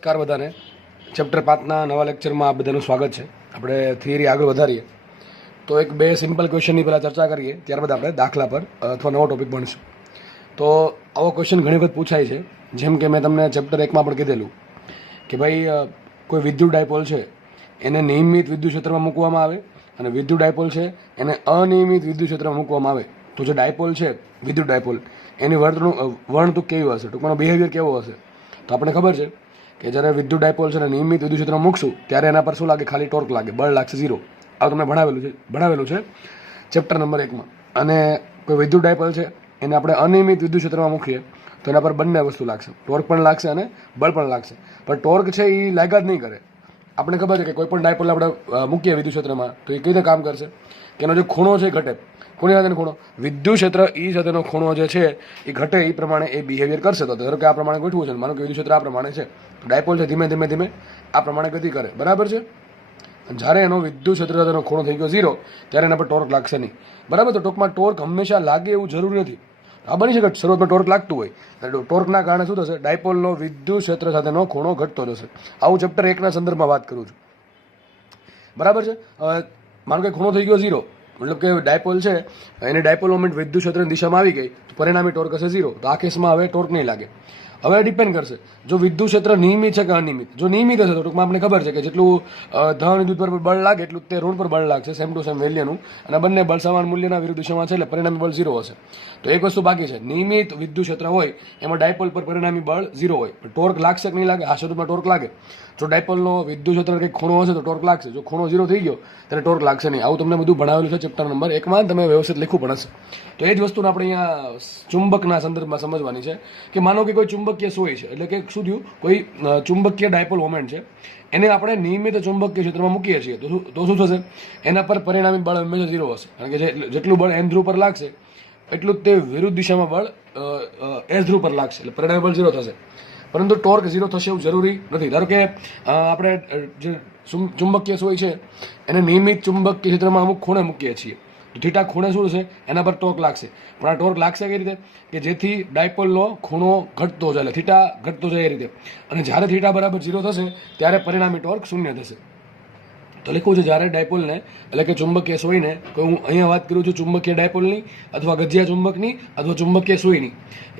નમસ્કાર બધાને. ચેપ્ટર 5ના નવા લેક્ચરમાં આ બધાનું સ્વાગત છે. આપણે થિયરી આગળ વધારીએ તો એક બે સિમ્પલ ક્વેશ્ચનની પહેલાં ચર્ચા કરીએ, ત્યારબાદ આપણે દાખલા પર અથવા નવો ટોપિક ભણીશું. તો આવો ક્વેશ્ચન ઘણી વખત પૂછાય છે. જેમ કે મેં તમને ચેપ્ટર 1માં પણ કીધેલું કે ભાઈ કોઈ વિદ્યુત ડાયપોલ છે એને નિયમિત વિદ્યુત ક્ષેત્રમાં મૂકવામાં આવે અને વિદ્યુત ડાયપોલ છે એને અનિયમિત વિદ્યુત ક્ષેત્રમાં મૂકવામાં આવે તો જે ડાયપોલ છે વિદ્યુત ડાયપોલ એની વર્તણૂક કેવી હશે, ટૂંકમાં બિહેવિયર કેવો હશે. તો આપણે ખબર છે કે જ્યારે વિદ્યુત ડાયપોલ છે ને નિયમિત વિદ્યુત ક્ષેત્રમાં મૂકશું ત્યારે એના પર શું લાગે? ખાલી ટોર્ક લાગે, બળ લાગશે 0. આ તમને ભણાવેલું છે ચેપ્ટર નંબર 1માં. અને કોઈ વિદ્યુત ડાયપોલ છે એને આપણે અનિયમિત વિદ્યુત ક્ષેત્રમાં મૂકીએ તો એના પર બંને વસ્તુ લાગશે, ટોર્ક પણ લાગશે અને બળ પણ લાગશે. પણ ટોર્ક છે એ લાગ્યા જ નહીં કરે. આપણે ખબર છે કે કોઈ પણ ડાયપોલ આપણે મૂકીએ વિદ્યુત ક્ષેત્રમાં તો એ કઈ રીતે કામ કરશે કે એનો જે ખૂણો છે એ ઘટે. કોની સાથેનો ખૂણો? વિદ્યુત ક્ષેત્ર ઈ સાથેનો ખૂણો જે છે એ ઘટે એ પ્રમાણે એ બિહેવિયર કરશે. તો ધારો કે આ પ્રમાણે ગોઠવું છે, માનો કે વિદ્યુત ક્ષેત્ર આ પ્રમાણે છે તો ડાયપોલ છે ધીમે ધીમે આ પ્રમાણે ગતિ કરે, બરાબર છે. જ્યારે એનો વિદ્યુત ક્ષેત્ર સાથેનો ખૂણો થઈ ગયો 0 ત્યારે એના પર ટોર્ક લાગશે નહીં, બરાબર. તો ટૂંકમાં ટોર્ક હંમેશા લાગે એવું જરૂરી નથી. આ બની શકે શરૂઆતમાં ટોર્ક લાગતું હોય, ટોર્કના કારણે શું થશે? ડાયપોલનો વિદ્યુત ક્ષેત્ર સાથેનો ખૂણો ઘટતો જશે. આવું ચેપ્ટર 1ના સંદર્ભમાં વાત કરું છું, બરાબર છે. હવે માનો કે ખૂણો થઈ ગયો 0, મતલબ કે ડાયપોલ છે એને ડાયપોલ મોમેન્ટ વિદ્યુત ક્ષેત્રની દિશામાં આવી ગઈ તો પરિણામી ટોર્ક હશે 0. તો આ કેસમાં હવે ટોર્ક નહીં લાગે. હવે ડિપેન્ડ કરશે જો વિદ્યુત ક્ષેત્ર નિયમિત છે કે અનિયમિત. જો નિયમિત હશે તો ટૂંકમાં આપણે ખબર છે કે જેટલું ધન વિદ્યુત પર બળ લાગે એટલું તે ઋણ પર બળ લાગશે, સેમ ટુ સેમ વેલ્યુનું. અને બંને બળ સમાન મૂલ્યના વિરુદ્ધ દિશામાં છે એટલે પરિણામી બળ 0 હશે. તો એક વસ્તુ બાકી છે, નિયમિત વિદ્યુત ક્ષેત્ર હોય એમાં ડાયપોલ પર પરિણામી બળ 0 હોય. ટોર્ક લાગશે કે નહીં લાગે? આ સ્વરૂપમાં ટોર્ક લાગે. જો ડાયપોલનો વિદ્યુત ક્ષેત્ર કંઈક ખૂણો હશે તો ટોર્ક લાગશે. જો ખૂણો 0 થઈ ગયો ત્યારે ટોર્ક લાગશે નહીં. આવું તમને બધું ભણાવેલું છે ચેપ્ટર નંબર 1માં, તમે વ્યવસ્થિત લખવું પણ હશે. તો એ જ વસ્તુને આપણે અહીંયા ચુંબકના સંદર્ભમાં સમજવાની છે કે માનો કે કોઈ ચુંબકીય સોય છે, એટલે કે શું થયું, કોઈ ચુંબકીય ડાયપોલ મોમેન્ટ છે એને આપણે નિયમિત ચુંબકીય ક્ષેત્રમાં મૂકીએ છીએ તો શું થશે? એના પર પરિણામી બળ હંમેશા 0 હશે. કારણ કે જેટલું બળ n ધ્રુવ પર લાગશે એટલું જ તે વિરુદ્ધ દિશામાં બળ s ધ્રુવ પર લાગશે એટલે પરિણામી બળ 0 થશે. પરંતુ ટોર્ક 0 થશે એવું જરૂરી નથી. ધારો કે આપણે જે ચુંબકીય સોય છે એને નિયમિત ચુંબકીય ક્ષેત્રમાં અમુક ખૂણે મૂકીએ છીએ તો થીટા ખૂણે શું છે? એના પર ટોર્ક લાગશે. પણ આ ટોર્ક લાગશે કઈ રીતે? કે જેથી ડાયપોલનો ખૂણો ઘટતો જાય, એટલે થીટા ઘટતો જાય એ રીતે. અને જ્યારે થીટા બરાબર 0 થશે ત્યારે પરિણામી ટોર્ક 0 થશે. તો લખવું છે જ્યારે ડાયપોલને એટલે કે ચુંબકીય સોયને, હું અહીંયા વાત કરું છું ચુંબકીય ડાયપોલની અથવા ગજિયા ચુંબકની અથવા ચુંબકીય સોયની,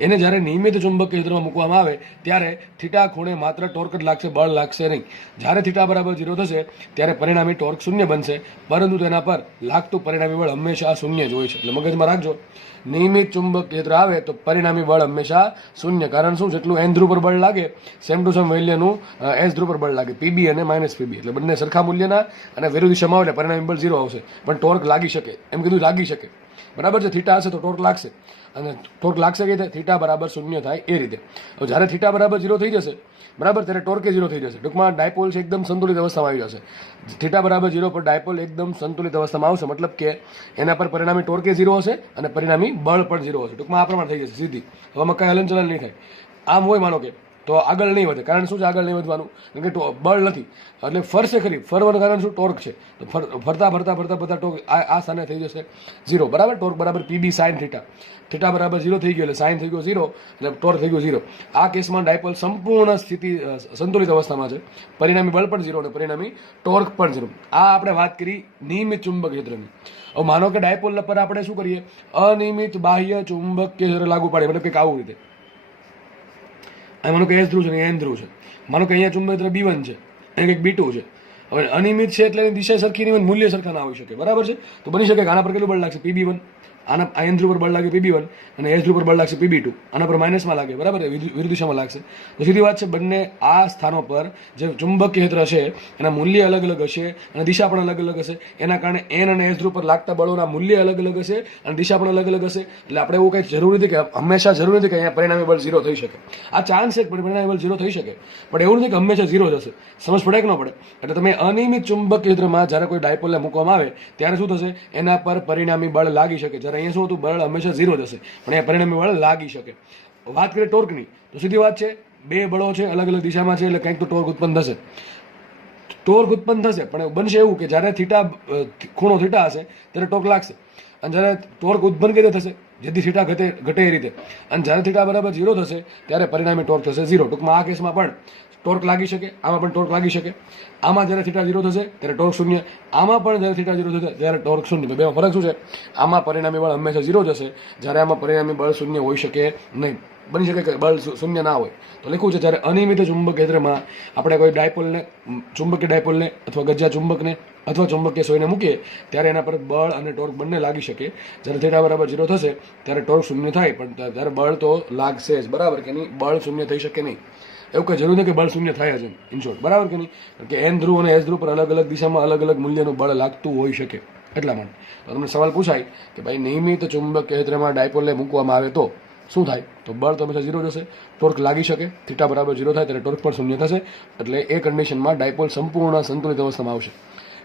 એને જ્યારે નિયમિત ચુંબકીય ક્ષેત્રમાં મૂકવામાં આવે ત્યારે થીટા ખૂણે માત્ર ટોર્ક જ લાગશે, બળ લાગશે નહીં. જ્યારે થીટા બરાબર 0 થશે ત્યારે પરિણામી ટોર્ક 0 બનશે, પરંતુ તેના પર લાગતું પરિણામી બળ હંમેશા 0 જ હોય છે. એટલે મગજમાં રાખજો, નિયમિત ચુંબક ક્ષેત્ર આવે તો પરિણામી બળ હંમેશા 0. કારણ શું? જેટલું n ધ્રુવ પર બળ લાગે સેમ ટુ સેમ વેલ્યુનું s ધ્રુવ પર બળ લાગે, પીબી અને -પીબી, એટલે બંને સરખા મૂલ્યના અને વિરુદ્ધ દિશામાં આવે એટલે પરિણામી બળ 0 આવશે. પણ ટોર્ક લાગી શકે, એમ કીધું લાગી શકે, બરાબર છે. થીટા હશે તો ટોર્ક લાગશે, અને ટોર્ક લાગશે કઈ રીતે? થીટા બરાબર 0 થાય એ રીતે. હવે જ્યારે થીટા બરાબર 0 થઈ જશે, બરાબર, ત્યારે ટોર્કે 0 થઈ જશે. ટૂંકમાં ડાયપોલ છે એકદમ સંતુલિત અવસ્થામાં આવી જશે. થીટા બરાબર 0 પર ડાયપોલ એકદમ સંતુલિત અવસ્થામાં આવશે, મતલબ કે એના પર પરિણામી ટોર્કે 0 હશે અને પરિણામી બળ પણ 0 હશે. ટૂંકમાં આ પ્રમાણે થઈ જશે સીધી. હવે આમાં કઈ હલનચલન નહીં થાય. આમ હોય માનો કે તો આગળ નહીં વધે. કારણ શું છે આગળ નહીં વધવાનું? કારણ કે બળ નથી એટલે ફરશે ખરી. ફરવાનું કારણ શું? ટોર્ક છે. તો ફરતા ટોર્ક આ સ્થાને થઈ જશે 0, બરાબર. ટોર્ક બરાબર પીબી સાઇન થીટા. થીટા બરાબર 0 થઈ ગયો એટલે સાઇન થઈ ગયો 0 એટલે ટોર્ક થઈ ગયો 0. આ કેસમાં ડાયપોલ સંપૂર્ણ સ્થિતિ સંતુલિત અવસ્થામાં છે, પરિણામી બળ પણ 0 અને પરિણામી ટોર્ક પણ 0. આ આપણે વાત કરી નિયમિત ચુંબક ક્ષેત્રની. હવે માનો કે ડાયપોલ પર આપણે શું કરીએ? અનિયમિત બાહ્ય ચુંબકીય ક્ષેત્ર લાગુ પાડીએ, મતલબ કે આવું રીતે. માનો કે S ધ્રુવ છે ને n ધ્રુવ છે. માનો કે અહીંયા ચુંબક ક્ષેત્ર B1 છે અને કંઈક B2 છે. હવે અનિયમિત છે એટલે એની દિશા સરખી નહીં, મૂલ્ય સરખા ના આવી શકે, બરાબર છે. તો બની શકે કે આના પર કેટલું બળ લાગશે? PB1. આના n ધ્રુવ પર બળ લાગે PB1 અને S ધ્રુવ પર બળ લાગશે PB2. આના પર માઇનસમાં લાગે, બરાબર, વિરુદ્ધ દિશામાં લાગશે. તો સીધી વાત છે, બંને આ સ્થાનો પર જે ચુંબકીય ક્ષેત્ર છે એના મૂલ્ય અલગ અલગ હશે અને દિશા પણ અલગ અલગ હશે. એના કારણે n અને S ધ્રુવ પર લાગતા બળોના મૂલ્ય અલગ અલગ હશે અને દિશા પણ અલગ અલગ હશે. એટલે આપણે એવું કંઈ જરૂરી નથી કે હંમેશા જરૂરી નથી કે અહીંયા પરિણામી બળ 0 થઈ શકે. આ ચાન્સ છે કે પરિણામી બળ 0 થઈ શકે, પણ એવું નથી કે હંમેશા 0 જ હશે. સમજ પડે કે ન પડે? એટલે તમે અનિયમિત ચુંબકીય ક્ષેત્રમાં જ્યારે કોઈ ડાયપોલને મૂકવામાં આવે ત્યારે શું થશે? એના પર પરિણામી બળ લાગી શકે. જ્યારે અહીંયા શું હતું? બળ હંમેશા 0 જ હશે, પણ અહીંયા પરિણામી બળ લાગી શકે. વાત કરીએ ટોર્કની તો સીધી વાત છે, બે બળો છે અલગ અલગ દિશામાં છે એટલે કંઈક તો ટોર્ક ઉત્પન્ન થશે. ટોર્ક ઉત્પન્ન થશે, પણ બનશે એવું કે જ્યારે ખૂણો થીટા હશે ત્યારે ટોર્ક લાગશે. અને જ્યારે ટોર્ક ઉત્પન્ન કઈ રીતે થશે? જેથી થીટા ઘટે એ રીતે. અને જ્યારે થીટા બરાબર 0 થશે ત્યારે પરિણામી ટોર્ક થશે 0. ટૂંકમાં આ કેસમાં પણ ટોર્ક લાગી શકે, આમાં પણ ટોર્ક લાગી શકે. આમાં જ્યારે થીટા 0 થશે ત્યારે ટોર્ક શૂન્ય, આમાં પણ જ્યારે થીટા 0 થશે ત્યારે ટોર્ક શૂન્ય. તો બેમાં ફરક શું છે? આમાં પરિણામી બળ હંમેશા 0 જ હશે, જ્યારે આમાં પરિણામી બળ શૂન્ય હોઈ શકે નહીં. બની શકે કે બળ શૂન્ય ના હોય. તો લખ્યું છે જ્યારે અનિયમિત ચુંબક ક્ષેત્રમાં આપણે કોઈ ડાયપોલને, ચુંબકીય ડાયપોલને અથવા ગજ્યા ચુંબકને અથવા ચુંબકીય સોયને મૂકીએ ત્યારે એના પર બળ અને ટોર્ક બંને લાગી શકે. જ્યારે થીટા બરાબર 0 થશે ત્યારે ટોર્ક શૂન્ય થાય, પણ ત્યારે બળ તો લાગશે જ, બરાબર કે નહીં? બળ શૂન્ય થઈ શકે નહીં. એવું કંઈ જરૂર નથી કે બળ શૂન્ય થાય છે ઇન શોર્ટ, બરાબર કે નહીં? કારણ કે એન ધ્રુવ અને એસ ધ્રુવ પર અલગ અલગ દિશામાં અલગ અલગ મૂલ્યનું બળ લાગતું હોઈ શકે. એટલા માટે તો તમને સવાલ પૂછાય કે ભાઈ નિયમિત ચુંબક ક્ષેત્રમાં ડાયપોલને મૂકવામાં આવે તો શું થાય? તો બળ તો હંમેશા 0 જશે, ટોર્ક લાગી શકે. થીટા બરાબર 0 થાય ત્યારે ટોર્ક પણ શૂન્ય થશે. એટલે એ કન્ડિશનમાં ડાયપોલ સંપૂર્ણ સંતુલિત અવસ્થામાં આવશે.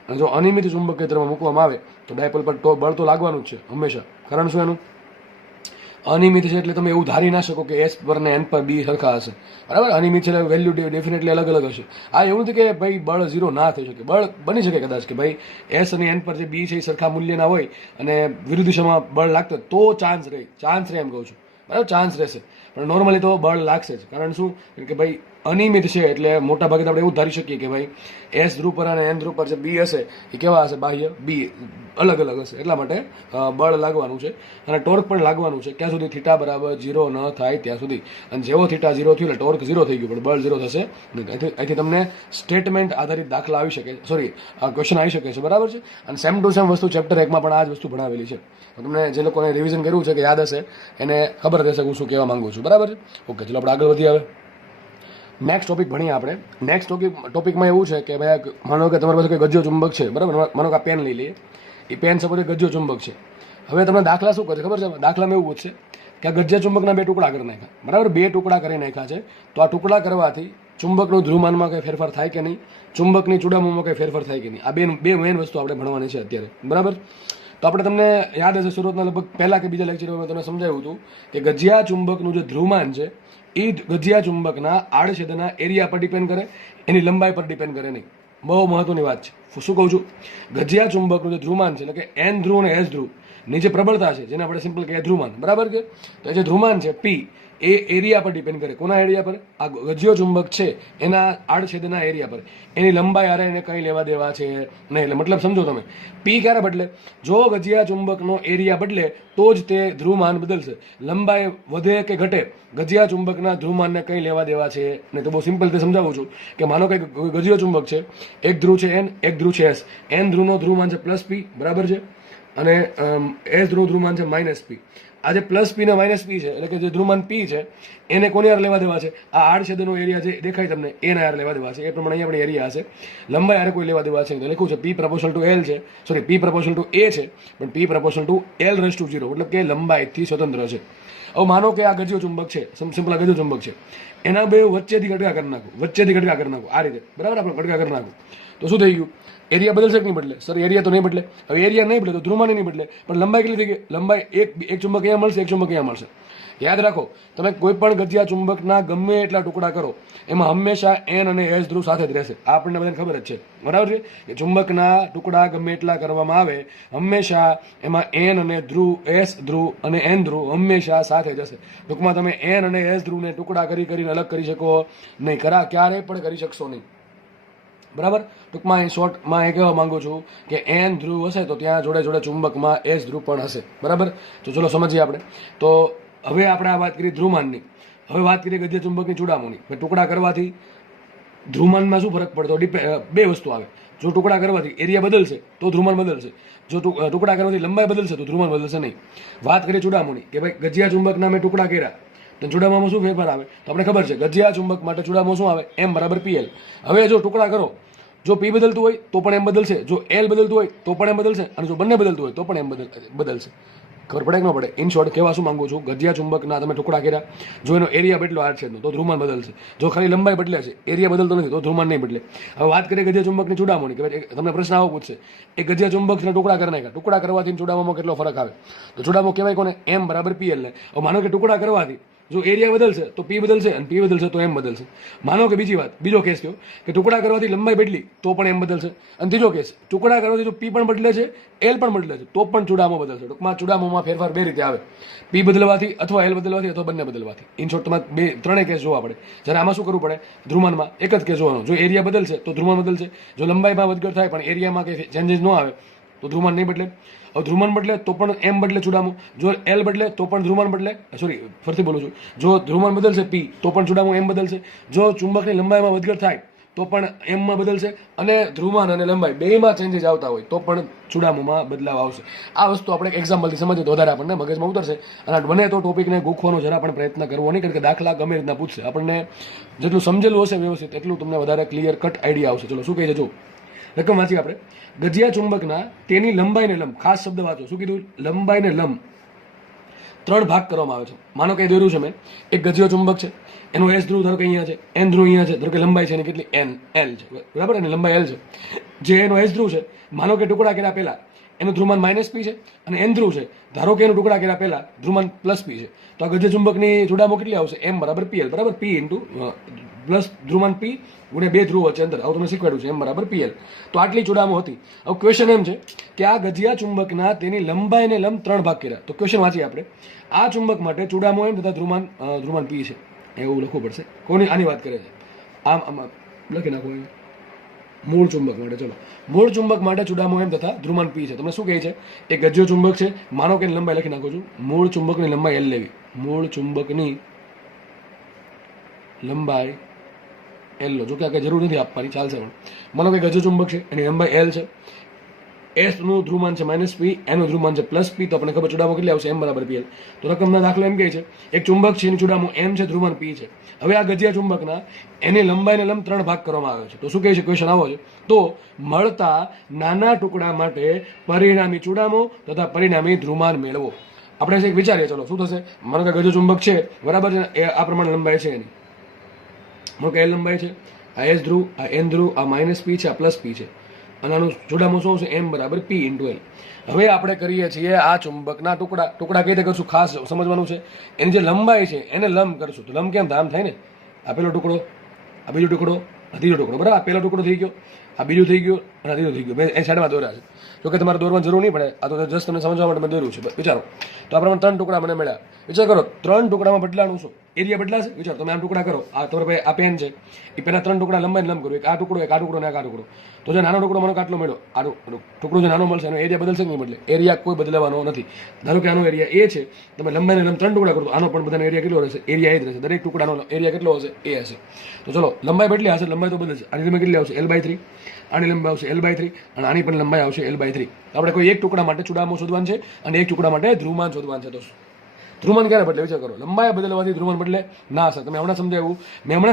અને જો અનિયમિત ચુંબક ક્ષેત્રમાં મૂકવામાં આવે તો ડાયપોલ પર બળ તો લાગવાનું જ છે હંમેશા. કારણ શું એનું? અનિયમિત છે એટલે તમે એવું ધારી ના શકો કે એસ પર ને એન પર બી સરખા હશે, બરાબર? અનિયમિત છે એટલે વેલ્યુ ડેફિનેટલી અલગ અલગ હશે. આ એવું નથી કે ભાઈ બળ 0 ના થઈ શકે. બળ બની શકે કદાચ કે ભાઈ એસ અને એન પર જે બી છે એ સરખા મૂલ્યના હોય અને વિરુદ્ધ દિશામાં બળ લાગતો તો ચાન્સ રહે એમ કહું છું, બરાબર? ચાન્સ રહેશે, પણ નોર્મલી તો બળ લાગશે જ. કારણ શું કે ભાઈ અનિયમિત છે એટલે મોટા ભાગે આપણે એવું ધારી શકીએ કે ભાઈ એસ ધ્રુવ પર અને એન ધ્રુવ પર જે બી હશે એ કેવા હશે? બાહ્ય બી અલગ અલગ હશે. એટલા માટે બળ લાગવાનું છે અને ટોર્ક પણ લાગવાનું છે. ક્યાં સુધી? થીટા બરાબર 0 ન થાય ત્યાં સુધી. અને જેવો થીટા 0 થયું એટલે ટોર્ક 0 થઈ ગયું, પણ બળ 0 થશે નહીં. અહીંથી તમને સ્ટેટમેન્ટ આધારિત દાખલા આવી શકે, સોરી ક્વેશ્ચન આવી શકે છે, બરાબર છે? અને સેમ ટુ સેમ વસ્તુ ચેપ્ટર 1માં પણ આ જ વસ્તુ ભણાવેલી છે. તમને જે લોકોને રિવિઝન કર્યું છે કે યાદ હશે એને ખબર રહેશે હું શું કહેવા માંગુ છું, બરાબર છે? ઓકે, ચલો આપણે આગળ વધીએ. હવે નેક્સ્ટ ટોપિક ભણીએ આપણે. નેક્સ્ટ ટોપિકમાં એવું છે કે ભાઈ માનો કે તમારી પાસે કોઈ ગજ્યો ચુંબક છે, બરાબર? માનો કે આ પેન લઈ લઈએ. એ પેન સપોઝ ગજ્યો ચુંબક છે. હવે તમને દાખલા શું કરે ખબર છે? દાખલામાં એવું પૂછશે કે આ ગજ્યા ચુંબકના 2 ટુકડા કરી નાખ્યા, બરાબર? 2 ટુકડા કરી નાખ્યા છે. તો આ ટુકડા કરવાથી ચુંબકનું ધ્રુવમાનમાં કંઈ ફેરફાર થાય કે નહીં? ચુંબકની ચૂડામણીમાં કંઈ ફેરફાર થાય કે નહીં? આ બે મેઇન વસ્તુ આપણે ભણવાની છે અત્યારે, બરાબર? તો આપણે તમને યાદ હશે શરૂઆતના લગભગ પહેલા કે બીજા લેક્ચરમાં મેં તમને સમજાવ્યું હતું કે ગજિયા ચુંબકનું જે ધ્રુવમાન છે એ ગજિયા ચુંબકના આડછેદના એરિયા પર ડિપેન્ડ કરે, એની લંબાઈ પર ડિપેન્ડ કરે નહીં. બહુ મહત્વની વાત છે. શું કહું છું? ગજિયા ચુંબકનું જે ધ્રુવમાન છે એટલે કે એન ધ્રુવ અને એસ ધ્રુવ ની જે પ્રબળતા છે જેને આપણે સિમ્પલ કહીએ ધ્રુવમાન, બરાબર કે? તો એ જે ધ્રુવમાન છે પી એ એરિયા પર ડિપેન્ડ કરે. કોના એરિયા પર? આ ગજ્યો ચુંબક છે એના આડછેદના એરિયા પર. એની લંબાઈ આરે એને કંઈ લેવા દેવા છે નહીં. એટલે મતલબ સમજો તમે, પી ક્યારે બદલે? જો ગજિયા ચુંબકનો એરિયા બદલે તો જ તે ધ્રુવમાન બદલશે. લંબાઈ વધે કે ઘટે ગજિયા ચુંબકના ધ્રુવમાનને કંઈ લેવા દેવા છે નહીં. તો બહુ સિમ્પલ તે સમજાવું છું કે માનો કે ગજિયો ચુંબક છે, એક ધ્રુવ છે એન, એક ધ્રુવ છે એસ. એન ધ્રુવનો ધ્રુવમાન છે +p, બરાબર છે? અને એસ ધ્રુવમાન છે -p. આ જે +p ને -p છે એટલે કે જે ધ્રુવમાન p છે એને કોની યાર લેવા દેવા છે? આ આડછેદનો એરિયા જે દેખાય તમને એના યાર લેવા દેવા છે. એ પ્રમાણે અહીંયા આપણે એરિયા હશે. લંબાઈ યાર કોઈ લેવા દેવા છે તો લખ્યું છે p proportional to l છે, sorry p proportional to a છે, પણ p proportional to l⁻0, મતલબ કે લંબાઈથી સ્વતંત્ર છે. હવે માનો કે આ ગજ્યો ચુંબક છે, સિમ્પલ આ ગજ્યો ચુંબક છે, એના બે વચ્ચેથી ગટકા કરી નાખું, આ રીતે, બરાબર? આપણે ગટકા કરી નાખું તો શું થઈ ગયું? એરિયા બદલશે કે નહીં બદલે? સર એરિયા તો નહીં બદલે. હવે એરિયા નહીં બદલે તો ધ્રુવમાન નહીં બદલે, પણ લંબાઈ કેટલી થઈ ગઈ? લંબાઈ એક ચુંબક અહીંયા મળશે, એક ચુંબક અહીંયા મળશે. યાદ રાખો, તમે કોઈ પણ ગજિયા ચુંબકના ગમે એટલા ટુકડા કરો એમાં હંમેશા એન અને એસ ધ્રુવ સાથે જ રહેશે. આ આપણને બધાને ખબર જ છે, બરાબર છે? કે ચુંબકના ટુકડા ગમે એટલા કરવામાં આવે હંમેશા એમાં એન અને ધ્રુવ, એસ ધ્રુવ અને એન ધ્રુવ હંમેશા સાથે જ હશે. ટૂંકમાં તમે એન અને એસ ધ્રુવને ટુકડા કરીને અલગ કરી શકો નહીં, ક્યારેય પણ કરી શકશો નહીં, બરાબર? ટૂંકમાં અહીં શોર્ટમાં એ કહેવા માંગુ છું કે એન ધ્રુવ હશે તો ત્યાં જોડે જોડે ચુંબકમાં એસ ધ્રુવ પણ હશે, બરાબર? તો ચલો સમજીએ આપણે. તો હવે આપણે આ વાત કરી ધ્રુવમાનની. હવે વાત કરીએ ગજ્યા ચુંબકની ચૂડામણી. ટુકડા કરવાથી ધ્રુવમાનમાં શું ફરક પડતો? બે વસ્તુ આવે. જો ટુકડા કરવાથી એરિયા બદલશે તો ધ્રુવમાન બદલશે, જો ટુકડા કરવાથી લંબાઈ બદલશે તો ધ્રુવમાન બદલશે નહીં. વાત કરીએ ચૂડામણી કે ભાઈ ગજિયા ચુંબકના મેં ટુકડા કર્યા તો ચૂડામણીમાં શું ફેરફાર આવે? તો આપણે ખબર છે ગજિયા ચુંબક માટે ચૂડામણી શું આવે? m = pl. હવે જો ટુકડા કરો, જો p બદલતું હોય તો પણ m બદલશે, જો l બદલતું હોય તો પણ m બદલશે, અને જો બંને બદલતું હોય તો પણ m બદલશે. ખબર પડે કે ન પડે? ઇન શોર્ટ કહેવા શું માંગુ છું, ગજિયા ચુંબકના તમે ટુકડા કર્યા, જો એનો એરિયા બદલો આડછેદનો તો ધ્રુવમાન બદલશે. જો ખાલી લંબાઈ બદલે છે, એરિયા બદલતો નથી તો ધ્રુવમાન નહીં બદલે. હવે વાત કરીએ ગજિયા ચુંબકની ચૂડામણી કે તમને પ્રશ્ન આવો પૂછશે, એ ગજિયા ચુંબકના ટુકડા કરી નાખ્યા, ટુકડા કરવાથી ચૂડામણીમાં કેટલો ફરક આવે? તો ચૂડામણી કહેવાય કોને? m = pl ને. હવે માનો કે ટુકડા કરવાથી જો એરિયા બદલશે તો પી બદલશે અને પી બદલશે તો એમ બદલશે. માનો કે બીજી વાત, બીજો કેસ કયો કે ટુકડા કરવાથી લંબાઈ બદલી તો પણ એમ બદલશે. અને ત્રીજો કેસ, ટુકડા કરવાથી જો પી પણ બદલે છે, એલ પણ બદલે છે, તો પણ ચૂડામો બદલશે. ટૂંકમાં ચૂડામોમાં ફેરફાર બે રીતે આવે, પી બદલવાથી અથવા એલ બદલવાથી અથવા બંને બદલવાથી. ઇન શોર્ટ તમારે ત્રણેય કેસ જોવા પડે. જ્યારે આમાં શું કરવું પડે, ધ્રુમાનમાં એક જ કેસ જોવાનો. જો એરિયા બદલશે તો ધ્રુમાન બદલશે, જો લંબાઈમાં વધઘટ થાય પણ એરિયામાં કે ચેન્જીસ ન આવે તો ધ્રુમાન નહીં બદલે. હવે ધ્રુમાન બદલે તો પણ એમ બદલે ચૂડામો, જો એલ બદલે તો પણ ધ્રુમાન બદલે, સોરી ફરીથી બોલું છું, જો ધ્રુમાન બદલશે પી તો પણ ચૂડામો એમ બદલશે, જો ચુંબકની લંબાઈમાં વધઘટ થાય તો પણ એમમાં બદલશે, અને ધ્રુમાન અને લંબાઈ બેમાં ચેન્જીસ આવતા હોય તો પણ ચૂડામોમાં બદલાવ આવશે. આ વસ્તુ આપણે એક એક્ઝામ્પલથી સમજીએ તો વધારે આપણને મગજમાં ઉતરશે. અને બને તો ટોપિકને ગોખવાનો જરા પણ પ્રયત્ન કરવો નહીં, કારણ કે દાખલા ગમે રીતના પૂછશે, આપણને જેટલું સમજેલું હશે વ્યવસ્થિત એટલું તમને વધારે ક્લિયર કટ આઈડિયા આવશે. ચલો શું કહે છે જો રકમ વાંચીએ આપણે. ગજિયા ચુંબકના તેની લંબાઈને લંબ, ખાસ શબ્દ વાંચો, શું કીધું, લંબાઈને લંબ 3 ભાગ કરવામાં આવે છે. માનો કે દોર્યું છે મેં, એક ગજિયો ચુંબક છે, એનો એસ ધ્રુવ ધારો કે અહીંયા છે, એન ધ્રુવ અહીંયા છે, ધારો કે લંબાઈ છે એની કેટલી એન એલ છે, બરાબર, અને લંબાઈ એલ છે. જે એનો એસ ધ્રુવ છે, માનો કે ટુકડા કર્યા પહેલા એનું ધ્રુમાન -p છે, અને એન ધ્રુવ છે, ધારો કે એનું ટુકડા કર્યા પહેલા ધ્રુમાન +p છે, તો આ ગજિયા ચુંબકની ચૂડામો કેટલી આવશે, m બરાબર pl, બરાબર, p ઇન્ટુ પ્લસ ધ્રુમાન p ગુણ્યા 2 ધ્રુવ વચ્ચે અંતર, આવું તમને શીખવાડ્યું છે, m બરાબર pl. તો આટલી ચૂડામો હતી. હવે ક્વેશ્ચન એમ છે કે આ ગજિયા ચુંબકના તેની લંબાઈને લંબ 3 ભાગ કર્યા. તો ક્વેશ્ચન વાંચીએ આપણે. આ ચુંબક માટે ચૂડામો એમ તથા ધ્રુમાન p છે, એવું લખવું પડશે. કોની આની વાત કરે છે, આમ લખી નાખો મૂળ ચુંબક માટે. ચલો, મૂળ ચુંબક માટે ચૂડામો એમ તથા ધ્રુમાન p છે. તમને શું કહે છે, એક ગજિયો ચુંબક છે, માનો કે લંબાઈ લખી નાખું છું, મૂળ ચુંબકની લંબાઈ l લેવી, મૂળ ચુંબકની લંબાઈ એલ લો. જો કે આ કઈ જરૂર નથી આપવાની, ચાલશે, પણ માનો કે ગજિયો ચુંબક છે, એની લંબાઈ એલ છે, એસ નું ધ્રુમાન છે -p, એનું ધ્રુમાન છે +p, તો આપણે ખબર ચૂડામો કેટલી આવશે, m બરાબર pl. તો રકમના દાખલો એમ કહે છે એક ચુંબક છે, એની ચૂડામો m છે, ધ્રુમાન p છે. હવે આ ગજિયા ચુંબકના એની લંબાઈને લંબ 3 ભાગ કરવામાં આવે છે. તો શું કહે છે, ક્વેશ્ચન આવો છે, તો મળતા નાના ટુકડા માટે પરિણામી ચૂડામો તથા પરિણામી ધ્રુમાન મેળવો. આપણે એક વિચારીએ, ચલો શું થશે. માનો કે ગજિયો ચુંબક છે, બરાબર છે, એ આ પ્રમાણે લંબાઈ છે એની, માનો કે એલ લંબાઈ છે, આ એસ ધ્રુવ, આ એન ધ્રુવ, આ -p છે, આ +p છે, અને આનું ચૂડામો શું આવશે, m બરાબર p ઇન્ટુ l. હવે આપણે કરીએ છીએ આ ચુંબકના ટુકડા કઈ રીતે કરશું, ખાસ સમજવાનું છે. એની જે લંબાઈ છે એને લંબ કરશું. તો લંબ કેમ આમ થાય ને, આ પેલો ટુકડો, આ બીજો ટુકડો, આ ત્રીજો ટુકડો, બરાબર, આ પેલો ટુકડો થઈ ગયો, આ બીજું થઈ ગયું, અને આ ત્રીજો થઈ ગયો. એ સાઈડમાં દોર્યા છે. જો કે તમારે દોરવાની જરૂર નહીં પડે, આ તો જસ્ટ તમને સમજવા માટે મેં દોર્યું છે. વિચારો, તો આ પ્રમાણે 3 ટુકડા મને મળ્યા. વિચાર કરો, 3 ટુકડામાં બદલાનું શું, એરિયા બદલાશે. વિચારો, તમે આમ ટુકડા કરો, આ તમારે ભાઈ આ પેન છે, એ પેના 3 ટુકડા લંબાઈને લંબ કરો, એક આ ટુકડો, એક આ ટુકડો, ને આ ટુકડો. તો જે નાનો ટુકડો મને આટલો મળ્યો, આ ટુકડો જે નાનો મળશે એનો એરિયા બદલશે કે નહીં બદલે, એરિયા કોઈ બદલવાનો નથી. ધારો કે આનો એરિયા એ છે, તમે લંબાઈને લંબ 3 ટુકડા કરો, આનો પણ બધાનો એરિયા કેટલો રહેશે, એરિયા એ જ રહેશે. દરેક ટુકડાનો એરિયા કેટલો હશે, એ હશે. તો ચલો, લંબાઈ બદલી હશે, લંબાઈ તો બદલશે. આની લંબાઈ કેટલી આવશે, l/3, આની લંબાઈ આવશે l/3, અને આની પણ લંબાઈ આવશે l/3. આપણે કોઈ એક ટુકડા માટે ચૂડામો શોધવાનું છે અને એક ટુકડા માટે ધ્રુમાન શોધવાનું છે. તો ધ્રુમાન ક્યારે બદલે, વિચાર કરો. લંબાઈ બદલવાથી ધ્રુમાન બદલે ના સર, તમે હમણાં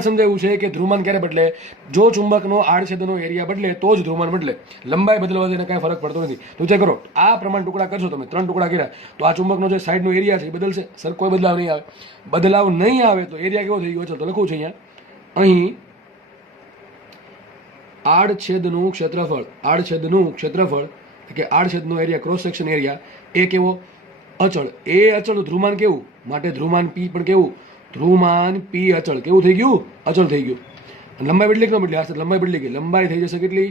સમજાવ્યું છે કે ધ્રુમાન ક્યારે બદલે, જો ચુંબકનો આડછેદનો એરિયા બદલે તો જ ધ્રુમાન બદલે. લંબાઈ બદલવાથી એને કાંઈ ફરક પડતો નથી. તો વિચાર કરો, આ પ્રમાણે ટુકડા કરશો તમે, 3 ટુકડા કર્યા, તો આ ચુંબકનો જે સાઈડનો એરિયા છે એ બદલશે સર, કોઈ બદલાવ નહીં આવે. બદલાવ નહીં આવે તો એરિયા કેવો થઈ ગયો છે, તો લખું છે અહીંયા, અહીં આડછેદનું ક્ષેત્રફળ કે આડછેદનો એરિયા, ક્રોસ સેક્શન એરિયા, એ કેવો, અચળ. એ અચળ, ધ્રુમાન કેવું, માટે ધ્રુમાન p પણ કેવું, ધ્રુમાન p અચળ. કેવું થઈ ગયું, અચળ થઈ ગયું. લંબાઈ બદલી કે ન બદલી, આ લંબાઈ બદલી ગઈ. લંબાઈ થઈ જશે કેટલી,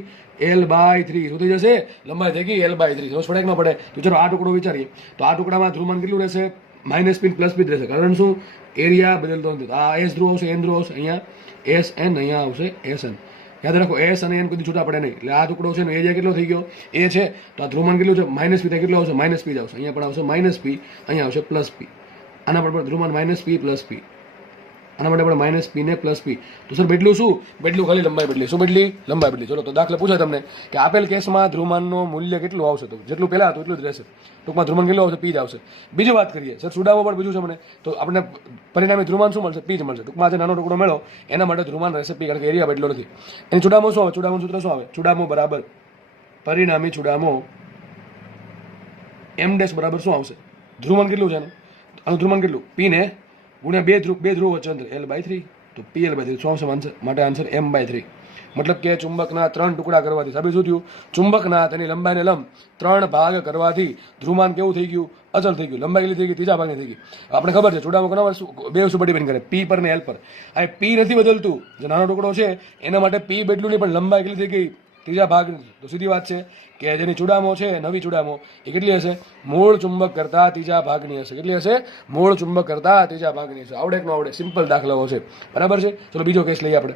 l/3. શું થઈ જશે, લંબાઈ થઈ ગઈ l/3. સમજ પડે કે ન પડે. તો ચાલો આ ટુકડો વિચારીએ, તો આ ટુકડામાં ધ્રુમાન કેટલું રહેશે, -p +p રહેશે. કારણ શું, એરિયા બદલતો નથી. આ s ધ્રુવ આવશે, n ધ્રુવ આવશે, અહીંયા sn, અહીંયા આવશે sn. યાદ રાખો, s અને n કોઈ છૂટા પડે નહીં. એટલે આ ટુકડો છે એનો એરિયા કેટલો થઈ ગયો, એ છે, તો આ ધ્રુમાન કેટલું છે, -p થાય, કેટલો આવશે, -p જ આવશે. અહીંયા પણ આવશે -p, અહીંયા આવશે +p. આના પર ધ્રુમાન -p +p, આના માટે પણ -p ને +p. તો સર બદલું શું, બદલું ખાલી લંબાઈ બદલી. શું બદલી, લંબાઈ બદલી. ચલો, તો દાખલા પૂછાય તમને કે આપેલ કેસમાં ધ્રુમાનનું મૂલ્ય કેટલું આવશે, તો જેટલું પહેલા હતું એટલું જ રહેશે. ટૂંકમાં ધ્રુમાન કેટલું આવશે, p જ આવશે. બીજી વાત કરીએ સર, ચૂડામો પણ બીજું છે મને, તો આપણે પરિણામી ધ્રુમાન શું મળશે, p જ મળશે. ટૂંકમાં જે નાનો ટુકડો મેળો એના માટે ધ્રુમાન રહેશે p, કારણ કે એરિયા બદલો નથી. એની ચૂડામો શું આવે, ચૂડામો સૂત્ર શું આવે, ચૂડામો બરાબર પરિણામી ચૂડામો m' બરાબર શું આવશે, ધ્રુમાન કેટલું છે આનું ધ્રુમાન કેટલું, p ને ગુણ્યા 2 ધ્રુવ વચ્ચે અંતર l/3, તો pl/3. શું આવશે આન્સર, માટે આન્સર m/3. મતલબ કે ચુંબકના 3 ટુકડા કરવાથી સાબિત શું થયું? ચુંબકના તેની લંબાઈને લંબ 3 ભાગ કરવાથી ધ્રુવમાન કેવું થઈ ગયું? અચળ થઈ ગયું. લંબાઈ કેટલી થઈ ગઈ? ત્રીજા ભાગની થઈ ગઈ. આપણે ખબર છે ચૂડામો કોના બે વસ્તુ પર ડિપેન્ડ કરે, પી પર ને એલ પર. આ પી નથી બદલતું, જે નાનો ટુકડો છે એના માટે પી બદલું નહીં, પણ લંબાઈ કેટલી થઈ ગઈ? ત્રીજા ભાગની. તો સીધી વાત છે કે જેની ચૂડામો છે, નવી ચૂડામો, એ કેટલી હશે? મૂળ ચુંબક કરતા ત્રીજા ભાગની હશે. કેટલી હશે? મૂળ ચુંબક કરતા ત્રીજા ભાગની હશે. આવડે કે ન આવડે? સિમ્પલ દાખલાઓ છે, બરાબર છે. ચલો બીજો કેસ લઈએ આપણે.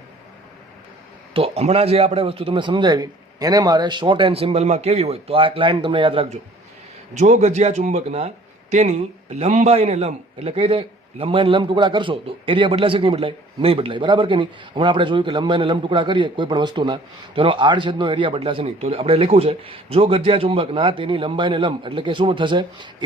તો હમણાં જે આપણે વસ્તુ તમને સમજાવી એને મારે શોર્ટ એન્ડ સિમ્પલમાં કેવી હોય તો આ એક લાઈન તમને યાદ રાખજો. જો ગજિયા ચુંબકના તેની લંબાઈને લંબ, એટલે કઈ રીતે લંબાઈને લંબ ટુકડા કરશો તો એરિયા બદલાશે કે નહીં બદલાય? નહીં બદલાય, બરાબર કે નહીં? હમણાં આપણે જોયું કે લંબાઈને લંબ ટુકડા કરીએ કોઈ પણ વસ્તુના તો એનો આડછેદનો એરિયા બદલાશે નહીં. તો આપણે લખ્યું છે જો ગજિયા ચુંબકના તેની લંબાઈને લંબ, એટલે કે શું થશે?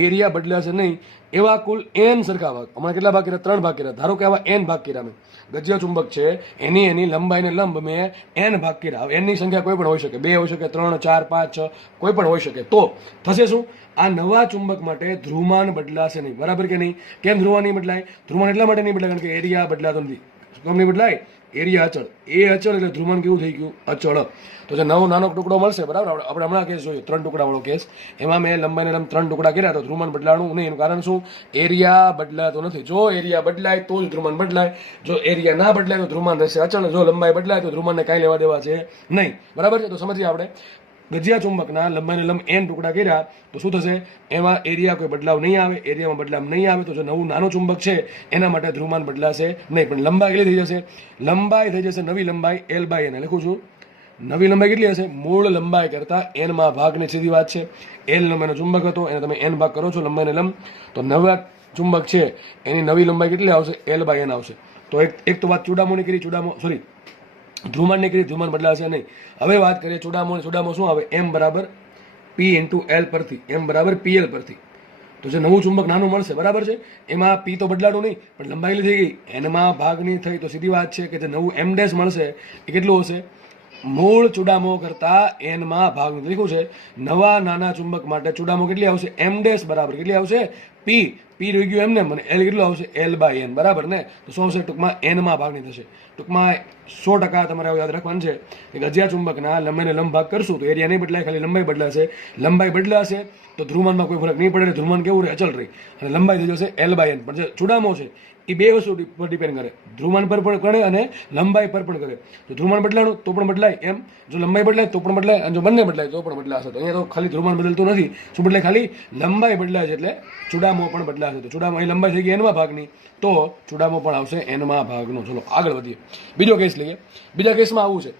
એરિયા બદલાશે નહીં. એવા કુલ n સરખા ભાગ, હમણાં કેટલા ભાગ કર્યા? 3 ભાગ કર્યા. ધારો કે આવા n ભાગ કર્યા મેં. ગજિયા ચુંબક છે એની લંબાઈને લંબ મેં n ભાગ કર્યા. n ની સંખ્યા કોઈ પણ હોઈ શકે, 2 હોઈ શકે, 3, 4, 5, 6 કોઈ પણ હોઈ શકે. તો થશે શું? આ નવા ચુંબક માટે ધ્રુવમાન બદલાશે નહીં, બરાબર કે નહીં? કેમ ધ્રુવમાન નહીં બદલાય? ધ્રુવમાન એટલા માટે નહીં બદલાય કારણ કે એરિયા બદલાતો નથી. કેમ નહીં બદલાય? એરિયા અચળ. એ અચળ એટલે ધ્રુવમાન કેવું થઈ ગયું? અચળ. તો જે નવો નાનો ટુકડો મળશે, બરાબર, આપણે હમણાં કેસ જોઈએ 3 ટુકડાવાળો કેસ, એમાં મેં લંબાઈને લંબ 3 ટુકડા કર્યા તો ધ્રુવમાન બદલાવાનું નહીં. એનું કારણ શું? એરિયા બદલાતો નથી. જો એરિયા બદલાય તો જ ધ્રુવમાન બદલાય. જો એરિયા ના બદલાય તો ધ્રુવમાન રહેશે અચળ. જો લંબાઈ બદલાય તો ધ્રુવમાનને કાંઈ લેવા દેવા છે નહીં, બરાબર છે. તો સમજીએ આપણે ગજિયા ચુંબકના લંબાઈને લંબ n ટુકડા કર્યા તો શું થશે? એમાં એરિયા કોઈ બદલાવ નહીં આવે. એરિયામાં બદલાવ નહીં આવે તો જે નવું નાનું ચુંબક છે એના માટે ધ્રુવમાન બદલાશે નહીં. પણ લંબાઈ કેટલી થઈ જશે? લંબાઈ થઈ જશે નવી લંબાઈ l/n. લખું છું નવી લંબાઈ કેટલી હશે? મૂળ લંબાઈ કરતા n માં ભાગની. સીધી વાત છે. l લંબાઈનો ચુંબક હતો એને તમે n ભાગ કરો છો લંબાઈને લંબ, તો નવા ચુંબક છે એની નવી લંબાઈ કેટલી આવશે? l/n આવશે. તો એક તો વાત ચૂડામોની કરી, ધ્રુવમાનને કરી, ધ્રુવમાન બદલાશે નહીં. હવે વાત કરીએ ચૂડામો. ચૂડામો શું આવે? m બરાબર p × l પરથી, m બરાબર pl પરથી. તો જે નવું ચુંબક નાનું મળશે, બરાબર છે, એમાં p તો બદલાતું નહીં પણ લંબાઈ થઈ ગઈ, n માં ભાગની થઈ. તો સીધી વાત છે કે જે નવું m' મળશે એ કેટલું હશે? મૂળ ચૂડામો કરતા n માં ભાગનું. લખ્યું છે નવા નાના ચુંબક માટે ચૂડામો કેટલી આવશે? m' બરાબર કેટલી આવશે? p રહી ગયું એમને, મને l કેટલું આવશે? l/n, બરાબર ને? તો શું આવશે? ટૂંકમાં n માં ભાગની થશે. ટૂંકમાં 100% તમારે યાદ રાખવાનું છે કે ગજિયા ચુંબકના લંબાઈને લંબ ભાગ કરશું તો એરિયા નહીં બદલાય, ખાલી લંબાઈ બદલાશે. લંબાઈ બદલાશે તો ધ્રુવમાનમાં કોઈ ફરક નહીં પડે. ધ્રુવમાન કેવું રહે? અચળ રહી. અને લંબાઈ થઈ જશે l/n. પણ જે ચૂડામો છે એ બે વસ્તુ પર ડિપેન્ડ કરે, ધ્રુવમાન પર પણ કરે અને લંબાઈ પર પણ કરે. જો ધ્રુવમાન બદલાણું તો પણ બદલાય એમ, જો લંબાઈ બદલાય તો પણ બદલાય, અને જો બંને બદલાય તો પણ બદલાશે. તો અહીંયા તો ખાલી ધ્રુવમાન બદલતું નથી. શું બદલાય? ખાલી લંબાઈ બદલાય છે એટલે ચૂડામો પણ બદલાશે. તો ચૂડામો અહીં લંબાઈ થઈ ગઈ n માં ભાગની, તો ચૂડામો પણ આવશે n માં ભાગનો. ચલો આગળ વધીએ, બીજો કેસ લઈએ. બીજા કેસમાં આવું છે,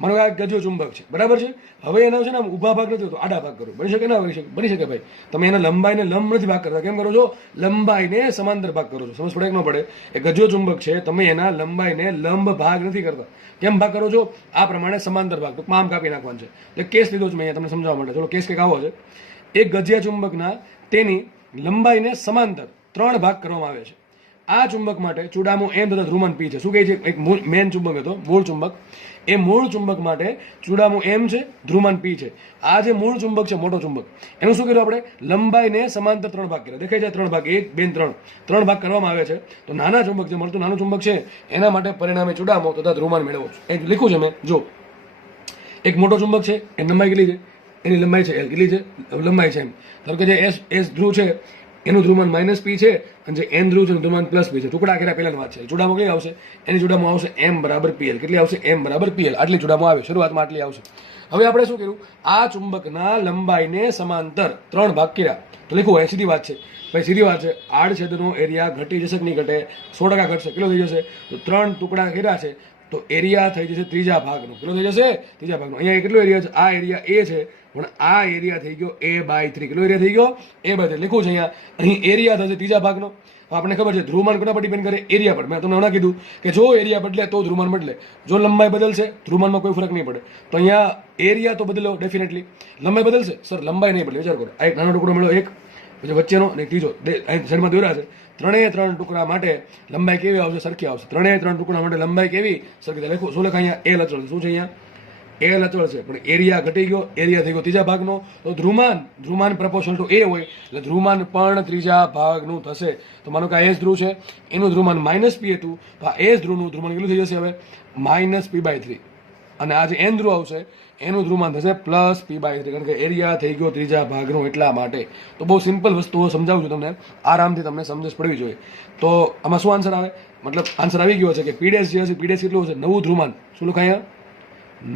માનો કે આ ગજિયો ચુંબક છે, બરાબર છે. હવે એનો છે ને ઊભા ભાગ નથી હોતો, આડા ભાગ કરો. બની શકે ના બની શકે? બની શકે ભાઈ. તમે એને લંબાઈને લંબ નથી ભાગ કરતા. કેમ કરો છો? લંબાઈને સમાંતર ભાગ કરો છો. સમજ પડે કે ન પડે? એ ગજિયો ચુંબક છે, તમે એના લંબાઈને લંબ ભાગ નથી કરતા. કેમ ભાગ કરો છો? આ પ્રમાણે સમાંતર ભાગ, ટૂંકમાં આમ કાપી નાખવાનું છે. તો કેસ લીધો છે મેં અહીંયા તમને સમજાવવા માટે. ચલો કેસ કંઈક આવો છે. એક ગજિયા ચુંબકના તેની લંબાઈને સમાંતર 3 ભાગ કરવામાં આવે છે. આ ચુંબક માટે ચૂડામો m તથા ધ્રુવમાન p છે. શું કહે છે? એક મેન ચુંબક હતો, મૂળ ચુંબક. એ મૂળ ચુંબક માટે ચૂડામો m છે, ધ્રુવમાન p છે. આ જે મૂળ ચુંબક છે, મોટો ચુંબક, એનું શું કર્યું આપણે? લંબાઈને સમાંતર 3 ભાગ કર્યા. દેખાય છે 3 ભાગ, 1, 2, 3 ભાગ કરવામાં આવે છે. તો નાના ચુંબક જે મળતું નાનું ચુંબક છે એના માટે પરિણામે ચૂડામો તથા ધ્રુવમાન મેળવો છો. એ લખ્યું છે મેં. જો એક મોટો ચુંબક છે, એની લંબાઈ કેટલી છે? એની લંબાઈ છે l. કેટલી છે લંબાઈ? છે એમ. ધારો કે જે s ધ્રુવ છે એનું ધ્રુવમાન -p છે અને જે n ધ્રુવ છે એનું ધ્રુવમાન +p છે. ટુકડા કર્યા પહેલાની વાત છે. ચૂડામો કેટલી આવશે? એની ચૂડામો આવશે m બરાબર pl. કેટલી આવશે? m બરાબર pl. આટલી ચૂડામો આવે, શરૂઆતમાં આટલી આવશે. હવે આપણે શું કર્યું? આ ચુંબકના લંબાઈને સમાંતર 3 ભાગ કર્યા. તો લખો એ સીધી વાત છે ભાઈ, સીધી વાત છે. આડછેદનો એરિયા ઘટી જશે કે નહીં ઘટે? 100% ઘટશે. કેટલો થઈ જશે? તો 3 ટુકડા કર્યા છે તો એરિયા થઈ જશે ત્રીજા ભાગનો. કેટલો થઈ જશે? ત્રીજા ભાગનો. અહીંયા કેટલો એરિયા છે? આ એરિયા a છે, પણ આ એરિયા થઈ ગયો a/3. કેટલો એરિયા થઈ ગયો? a/3. લખ્યું છે અહીંયા. અહીં એરિયા થશે ત્રીજા ભાગનો. આપણને ખબર છે ધ્રુવમાન કોના પર ડિપેન્ડ કરે? એરિયા પર. મેં તમને હમણાં કીધું કે જો એરિયા બદલે તો ધ્રુવમાન બદલે. જો લંબાઈ બદલશે ધ્રુવમાનમાં કોઈ ફરક નહીં પડે. તો અહીંયા એરિયા તો બદલો ડેફિનેટલી. લંબાઈ બદલશે? સર લંબાઈ નહીં બદલે. વિચાર કરો, આ એક નાનો ટુકડો મળ્યો, એક પછી વચ્ચેનો અને ત્રીજો સાઈડમાં દોર્યા છે. 3 ટુકડા માટે લંબાઈ કેવી આવશે? સરખી આવશે. 3 ટુકડા માટે લંબાઈ કેવી? સરખી. લખો શું લખાય અહીંયા? l અચળ. શું છે અહીંયા? l અચળ છે, પણ એરિયા ઘટી ગયો, એરિયા થઈ ગયો ત્રીજા ભાગનો. તો ધ્રુવમાન પ્રપોર્શનલ ટુ a હોય એટલે ધ્રુવમાન પણ ત્રીજા ભાગનું થશે. તો માનો કે આ s ધ્રુવ છે, એનું ધ્રુવમાન -p હતું, તો આ s ધ્રુવનું ધ્રુવમાન કેટલું થઈ જશે હવે? -p/3. અને આ જે એન ધ્રુવ આવશે એનું ધ્રુવમાન થશે +p/3, કારણ કે એરિયા થઈ ગયો ત્રીજા ભાગનો એટલા માટે. તો બહુ સિમ્પલ વસ્તુઓ સમજાવું છું તમને, આરામથી તમને સમજણ પડવી જોઈએ. તો આમાં શું આન્સર આવે, મતલબ આન્સર આવી ગયો છે કે p' જે હશે, p' કેટલું હશે, નવું ધ્રુવમાન. શું લખાય?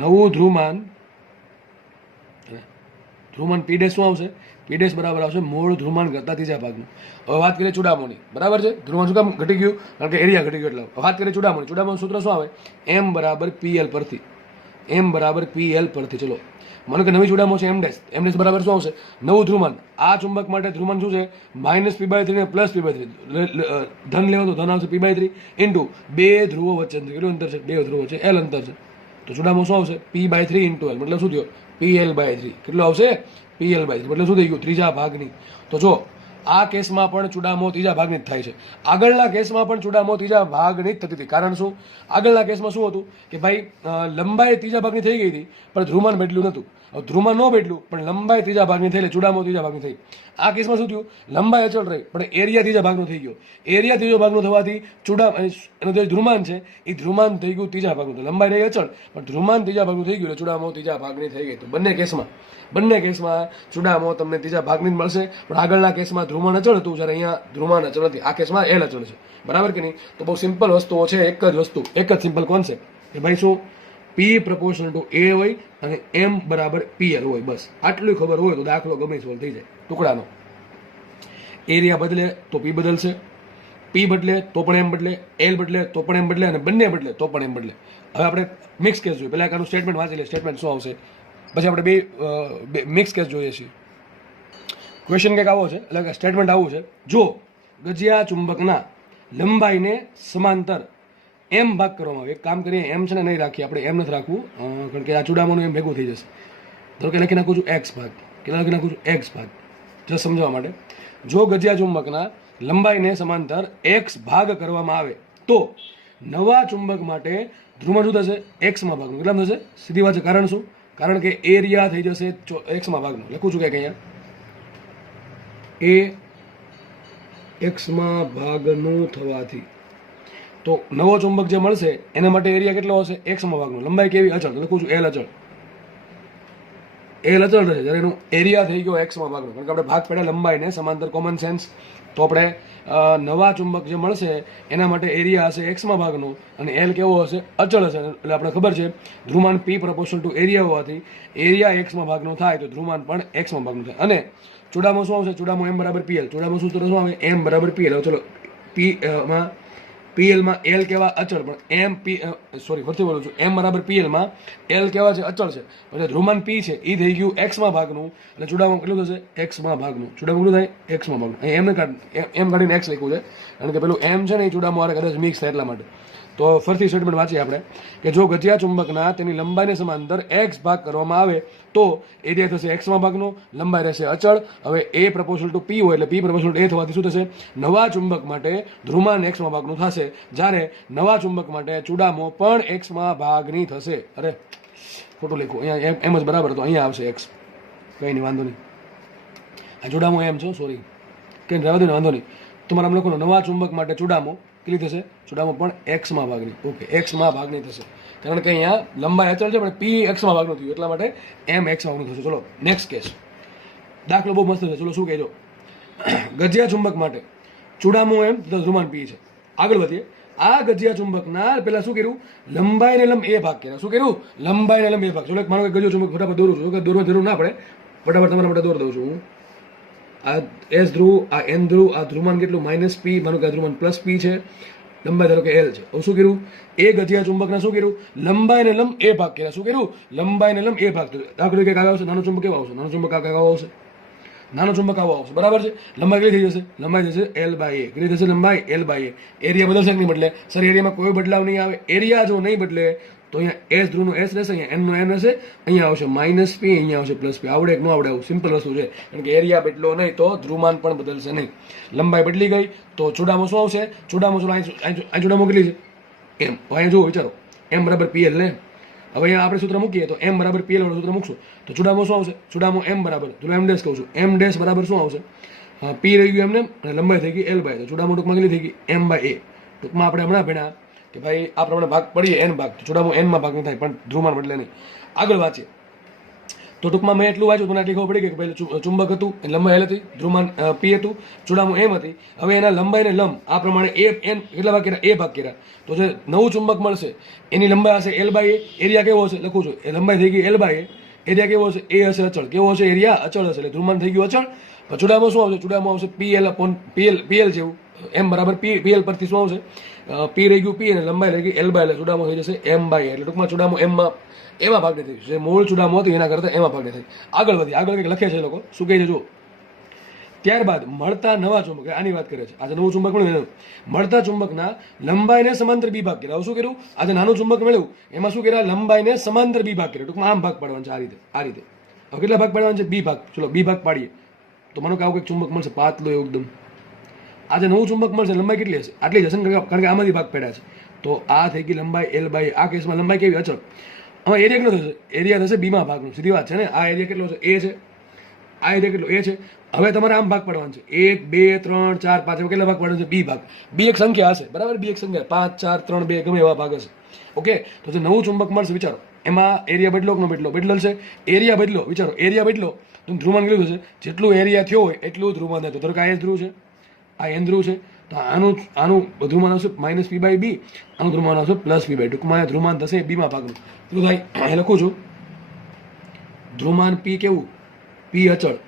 નવું ધ્રુવમાન. ધ્રુવમાન p' શું આવશે? p' બરાબર આવશે મૂળ ધ્રુવમાન કરતા ત્રીજા ભાગનું. હવે વાત કરીએ ચૂડામોની, બરાબર છે. ધ્રુવમાન શું કામ ઘટી ગયું? કારણ કે એરિયા ઘટી ગયો એટલે. વાત કરીએ ચૂડામોની. ચૂડામોનું સૂત્ર શું આવે? m બરાબર pl પરથી. m બરાબર pl પરથી. ચલો, માનો કે નવી ચૂડામો છે m' બરાબર શું આવશે? નવું ધ્રુવમાન. આ ચુંબક માટે ધ્રુવમાન શું છે? -p/3 ને +p/3. ધન લેવો તો ધન આવશે p/3 ઇન્ટુ બે ધ્રુવો વચ્ચે કેટલું અંતર છે? બે ધ્રુવો વચ્ચે l અંતર છે. તો ચૂડામો શું આવશે? p/3 ઇન્ટુ l, મતલબ શું થયો? pl/3. કેટલું આવશે? pl/3. મતલબ શું થઈ ગયું? ત્રીજા ભાગની. તો જો આ કેસમાં પણ ચૂડામો ત્રીજા ભાગની જ થાય છે. આગળના કેસમાં પણ ચૂડામો ત્રીજા ભાગની જ થતી હતી. કારણ શું? આગળના કેસમાં શું હતું કે ભાઈ લંબાઈ ત્રીજા ભાગની થઈ ગઈ હતી પણ ધ્રુવમાન બદલ્યું નહોતું. ધ્રુવમાન ન બદલ્યું પણ લંબાઈ ત્રીજા ભાગની થઈ એટલે ચૂડામો ત્રીજા ભાગની થઈ. આ કેસમાં શું થયું? લંબાઈ અચળ રહી પણ એરિયા ત્રીજા ભાગનો થઈ ગયો. એરિયા ત્રીજો ભાગનો થવાથી એનું જે ધ્રુવમાન છે એ ધ્રુવમાન થઈ ગયું ત્રીજા ભાગનું. લંબાઈ રહી અચળ પણ ધ્રુવમાન ત્રીજા ભાગનું થઈ ગયું એટલે ચૂડામો ત્રીજા ભાગની થઈ ગઈ. તો બંને કેસમાં ચૂડામો તમને ત્રીજા ભાગની જ મળશે. પણ આગળના કેસમાં ધ્રુવમાન અચળ હતું, જ્યારે અહીંયા ધ્રુવમાન અચળ નથી. આ કેસમાં એલ અચળ છે, બરાબર કે નહીં? તો બહુ સિમ્પલ વસ્તુઓ છે. એક જ વસ્તુ, એક જ સિમ્પલ કોન્સેપ્ટ કે ભાઈ શું p proportional to a હોય અને m બરાબર pl હોય. બસ આટલું ખબર હોય તો દાખલો ગમે સોલ્વ થઈ જાય. ટુકડાનો એરિયા બદલે તો p બદલશે, p બદલે તો પણ m બદલે, l બદલે તો પણ m બદલે, અને બંને બદલે તો પણ m બદલે. હવે આપણે મિક્સ કેસ જોઈએ. પહેલા આનું સ્ટેટમેન્ટ વાંચી લે. સ્ટેટમેન્ટ શું આવશે, પછી આપણે બે મિક્સ કેસ જોઈએ છીએ. ક્વેશ્ચન કંઈક આવો છે, એટલે કે સ્ટેટમેન્ટ આવું છે: જો ગજિયા ચુંબકના લંબાઈને સમાંતર m ભાગ કરવામાં આવે. એક કામ કરીએ, m છે ને નહીં રાખીએ આપણે, m નથી રાખવું, કારણ કે આ ચૂડામાનું એમ ભેગું થઈ જશે. ધારો કે લખી નાખું છું x ભાગ. કેટલા લખી નાખું છું? x ભાગ. જस्ट સમજવા માટે, જો ગજિયા ચુંબકના લંબાઈને સમાંતર x ભાગ કરવામાં આવે તો નવા ચુંબક માટે ધ્રુવમાન શું થશે? x માં ભાગનું. કેટલામાં થશે? સીધી વાત છે. કારણ શું? કારણ કે એરિયા થઈ જશે x માં ભાગનું. લખું છું કે અહીંયા એ x માં ભાગનું થવાથી તો નવો ચુંબક જે મળશે એના માટે એરિયા કેટલો હશે? x માં ભાગનું. લંબાઈ કેવી? અચળ. લખું છું l અચળ. l અચળ રહેશે જ્યારે એનું એરિયા થઈ ગયો x માં ભાગનો. કારણ કે આપણે ભાગ પડ્યા લંબાઈને સમાંતર, કોમન સેન્સ. તો આપણે નવા ચુંબક જે મળશે એના માટે એરિયા હશે x માં ભાગનો અને l કેવો હશે? અચળ હશે. એટલે આપણે ખબર છે ધ્રુવમાન p proportional to એરિયા હોવાથી એરિયા x માં ભાગનો થાય તો ધ્રુવમાન પણ x માં ભાગનું થાય. અને ચૂડામો શું આવશે? ચૂડામો m બરાબર pl. ચૂડામો સૂત્ર શું આવે? m બરાબર pl. ચલો, pl માં l કેવા? અચળ. પણ ફરીથી બોલું છું, m બરાબર pl માં l કેવા છે? અચળ છે. પછી ધ્રુવમાન p છે એ થઈ ગયું x માં ભાગનું એટલે ચૂડામો કેટલું થશે? x માં ભાગનું. ચૂડામો કેટલું થાય? x માં ભાગનું. અહીં m કાઢીને x લખ્યું છે કારણ કે પેલું m છે ને એ ચૂડામો વાળા કદાચ મિક્સ થાય એટલા માટે. તો ફરીથી સ્ટેટમેન્ટ વાંચીએ આપણે કે જો ગજિયા ચુંબકના તેની લંબાઈને સમાંતર x ભાગ કરવામાં આવે તો એરિયા થશે x માં ભાગનો, લંબાઈ રહેશે અચળ. હવે a proportional to p હોય એટલે p proportional to a થવાથી શું થશે? નવા ચુંબક માટે ધ્રુવમાન x માં ભાગનું થશે, જ્યારે નવા ચુંબક માટે ચૂડામો પણ x માં ભાગની થશે. અરે ખોટું લખ્યું, અહીંયા એમ જ બરાબર, તો અહીંયા આવશે x. કંઈ નહીં, વાંધો નહીં. આ ચૂડામો એમ છો, સોરી, કંઈ રહેવા દો ને, વાંધો નહીં. તમારા લખો નવા ચુંબક માટે ચૂડામો કેટલી થશે? ચૂડામો પણ x માં ભાગની. ઓકે, x માં ભાગની થશે કારણ કે અહીંયા લંબાઈ અચળ છે પણ p x માં ભાગનું થયું એટલા માટે m x માં ભાગનું થશે. ચલો નેક્સ્ટ કેસ. દાખલો બહુ મસ્ત છે. ચલો શું કહેજો? ગજિયા ચુંબક માટે ચૂડામો m તથા ધ્રુવમાન p છે. આગળ વધીએ. આ ગજિયા ચુંબકના પેલા શું કર્યું? લંબાઈને લંબ એ ભાગ કર્યા. શું કર્યું? લંબાઈને લંબ એ ભાગ. ચલો માનો કે ગજિયો ચુંબક ફટાફટ દોરું છું, કે દોરવા જરૂર ના પડે, ફટાફટ તમારા માટે દોર દઉં છું હું. આ s ધ્રુવ, આ n ધ્રુવ, આ ધ્રુવમાન કેટલું? -p. માનો કે આ ધ્રુવમાન +p છે, લંબાઈ ધારો કે l છે. હવે શું કર્યું? એ ગજિયા ચુંબકના શું કર્યું? લંબાઈને લંબ એ ભાગ કર્યા. શું કર્યું? લંબાઈને લંબ એ ભાગ. દાખલો કે કાગળ આવશે, નાનો ચુંબક કેવો આવશે? નાનો ચુંબક આ કાગળ આવશે, નાનો ચુંબક આવો આવશે, બરાબર છે. લંબાઈ કેટલી થઈ જશે? લંબાઈ જશે l/a. કેટલી થશે લંબાઈ? l/a. એરિયા બદલશે કે નહીં બદલે? સર એરિયામાં કોઈ બદલાવ નહીં આવે. એરિયા જો નહીં બદલે તો અહીંયા s ધ્રુવનું s રહેશે, અહીંયા n નું n રહેશે, અહીંયા આવશે -p, અહીંયા આવશે +p. આવડે કે ન આવડે? આવું સિમ્પલ વસ્તુ છે. કારણ કે એરિયા બદલો નહીં તો ધ્રુવમાન પણ બદલશે નહીં. લંબાઈ બદલી ગઈ તો ચૂડામો શું આવશે? ચૂડામો ચૂડામો કેટલી છે? m. અહીંયા જુઓ, વિચારો, m બરાબર pl ને. હવે અહીંયા આપણે સૂત્ર મૂકીએ તો m બરાબર pl વાળું સૂત્ર મૂકશું તો ચૂડામો શું આવશે? ચૂડામો m બરાબર, m ડેશ કહું છું, m ડેશ બરાબર શું આવશે? p રહી ગયું એમને, અને લંબાઈ થઈ ગઈ l/a. તો ચૂડામો ટૂંકમાં કેટલી થઈ ગઈ? m/a. ટૂંકમાં આપણે હમણાં ભણ્યા કે ભાઈ આ પ્રમાણે ભાગ પડીએ n ભાગ, જોડામો n માં ભાગ નહીં થાય, પણ ધ્રુવમાન બદલે નહીં. આગળ વાંચીએ તો ટૂંકમાં મેં એટલું વાંચ્યું, મને આટલી ખબર પડી ગઈ કે ભાઈ ચુંબક હતું, લંબાઈ L હતી, ધ્રુવમાન P હતું, જોડામો M હતી. હવે એના લંબાઈને લંબ આ પ્રમાણે n કેટલા ભાગ કર્યા? A ભાગ કર્યા. તો જે નવું ચુંબક મળશે એની લંબાઈ હશે L બાય A. એરિયા કેવો હશે લખું છું, એ લંબાઈ થઈ ગઈ L બાય A. એરિયા કેવો હશે? A હશે અચળ. કેવો હશે? એરિયા અચળ હશે, એટલે ધ્રુવમાન થઈ ગયું અચળ. જોડામો શું આવશે? જોડામો આવશે PL જેવું, M બરાબર PL પરથી શું આવશે? P રહી ગયું P અને લંબાઈ રહી ગઈ L બાય L, જોડામો થઈ જશે M બાય A. એટલે ટૂંકમાં જોડામો એમાં ભાગને થઈ, જે મૂળ ચુડામો હતી એના કરતા એમાં ભાગને થઈ. આગળ વધી, આગળ કંઈક લખે છે લોકો, શું કહે છે જો. ત્યારબાદ મળતા નવા ચુંબક, આની વાત કરે છે. આજે નવું ચુંબક મળ્યું, મળતા ચુંબકના લંબાઈને સમાંતર બી ભાગ કર્યા. શું કર્યું? આજે નાનું ચુંબક મળ્યું એમાં શું કર્યા? લંબાઈને સમાંતર બી ભાગ કર્યા. ટૂંકમાં આમ ભાગ પાડવાનો છે, આ રીતે. હવે કેટલા ભાગ પાડવાના છે? બી ભાગ. ચલો બી ભાગ પાડીએ તો માનો કે આવું કંઈક ચુંબક મળશે, પાતળું એવું એકદમ. આજે નવું ચુંબક મળશે, લંબાઈ કેટલી હશે? આટલી જ હશે ને, કારણ કે આમાંથી ભાગ પડ્યા છે. તો આ થઈ ગઈ લંબાઈ L બાય. આ કેસમાં લંબાઈ કેવી? અચળ. હવે એરિયા કેટલો થશે? એરિયા થશે બીમાં ભાગનું, સીધી વાત છે ને. આ એરિયા કેટલો છે? A છે. આ એરિયા કેટલો? A છે. હવે તમારે આમ ભાગ પાડવાનો છે, 1 2 3 4 5. કેટલા ભાગ પાડવાનો છે? બી ભાગ. બી એક સંખ્યા હશે, બરાબર? બી એક સંખ્યા 5 4 3 2 ગમે એવા ભાગ હશે. ઓકે, તો જે નવું ચુંબક મળશે, વિચારો એમાં એરિયા બદલો કે ન બદલો? બદલશે. એરિયા બદલો, વિચારો એરિયા બદલો તો ધ્રુવમાન કેટલું થશે? જેટલું એરિયા થયો હોય એટલું ધ્રુવમાન થતું. ધારો કે આ ધ્રુવ છે, આ N ધ્રુવ છે, તો આનું ધ્રુવમાન આવશે -P બાય B, આનું ધ્રુવમાન આવશે +P બાય. ટૂંકમાં આ ધ્રુવમાન થશે બીમાં ભાગનું. શું થાય? અહીં લખું છું, ધ્રુવમાન P કેવું? P અચળ.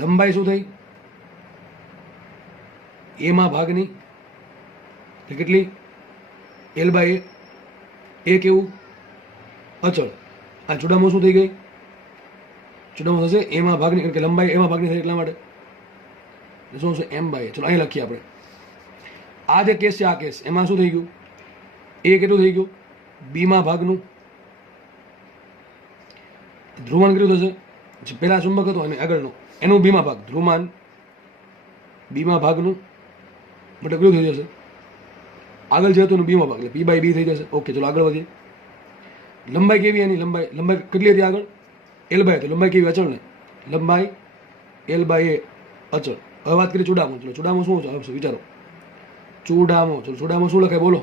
લંબાઈ શું થઈ? એમાં ભાગની કેટલી? L by A. A કેવું? અચળ. આ જોડામો શું થઈ ગઈ? જોડામો થશે એમાં ભાગની, કારણ કે લંબાઈ એમાં ભાગની થાય એટલા માટે શું છે? M by A. ચલો અહીં લખીએ આપણે. આ જે કેસ છે, આ કેસ એમાં શું થઈ ગયું? A કેટલું થઈ ગયું? બીમાં ભાગનું. ધ્રુવમાન કેટલું થશે? પેલા ચુંબક હતો અને આગળનો એનું બીમાં ભાગ, ધ્રુવમાન બીમાં ભાગનું મતલબ કેટલું થઈ જશે? આગળ જે હતું એનું બીમાં ભાગ, એટલે P બાય B થઈ જશે. ઓકે, ચલો આગળ વધીએ. લંબાઈ કેવી એની? લંબાઈ કેટલી હતી આગળ? L by. તો લંબાઈ કેવી? અચળ ને. લંબાઈ L બાય A અચળ. હવે વાત કરીએ ચુડામો. ચલો ચુડામો શું આવશે? વિચારો. ચુડામો. ચલો ચુડામો શું લખાય? બોલો.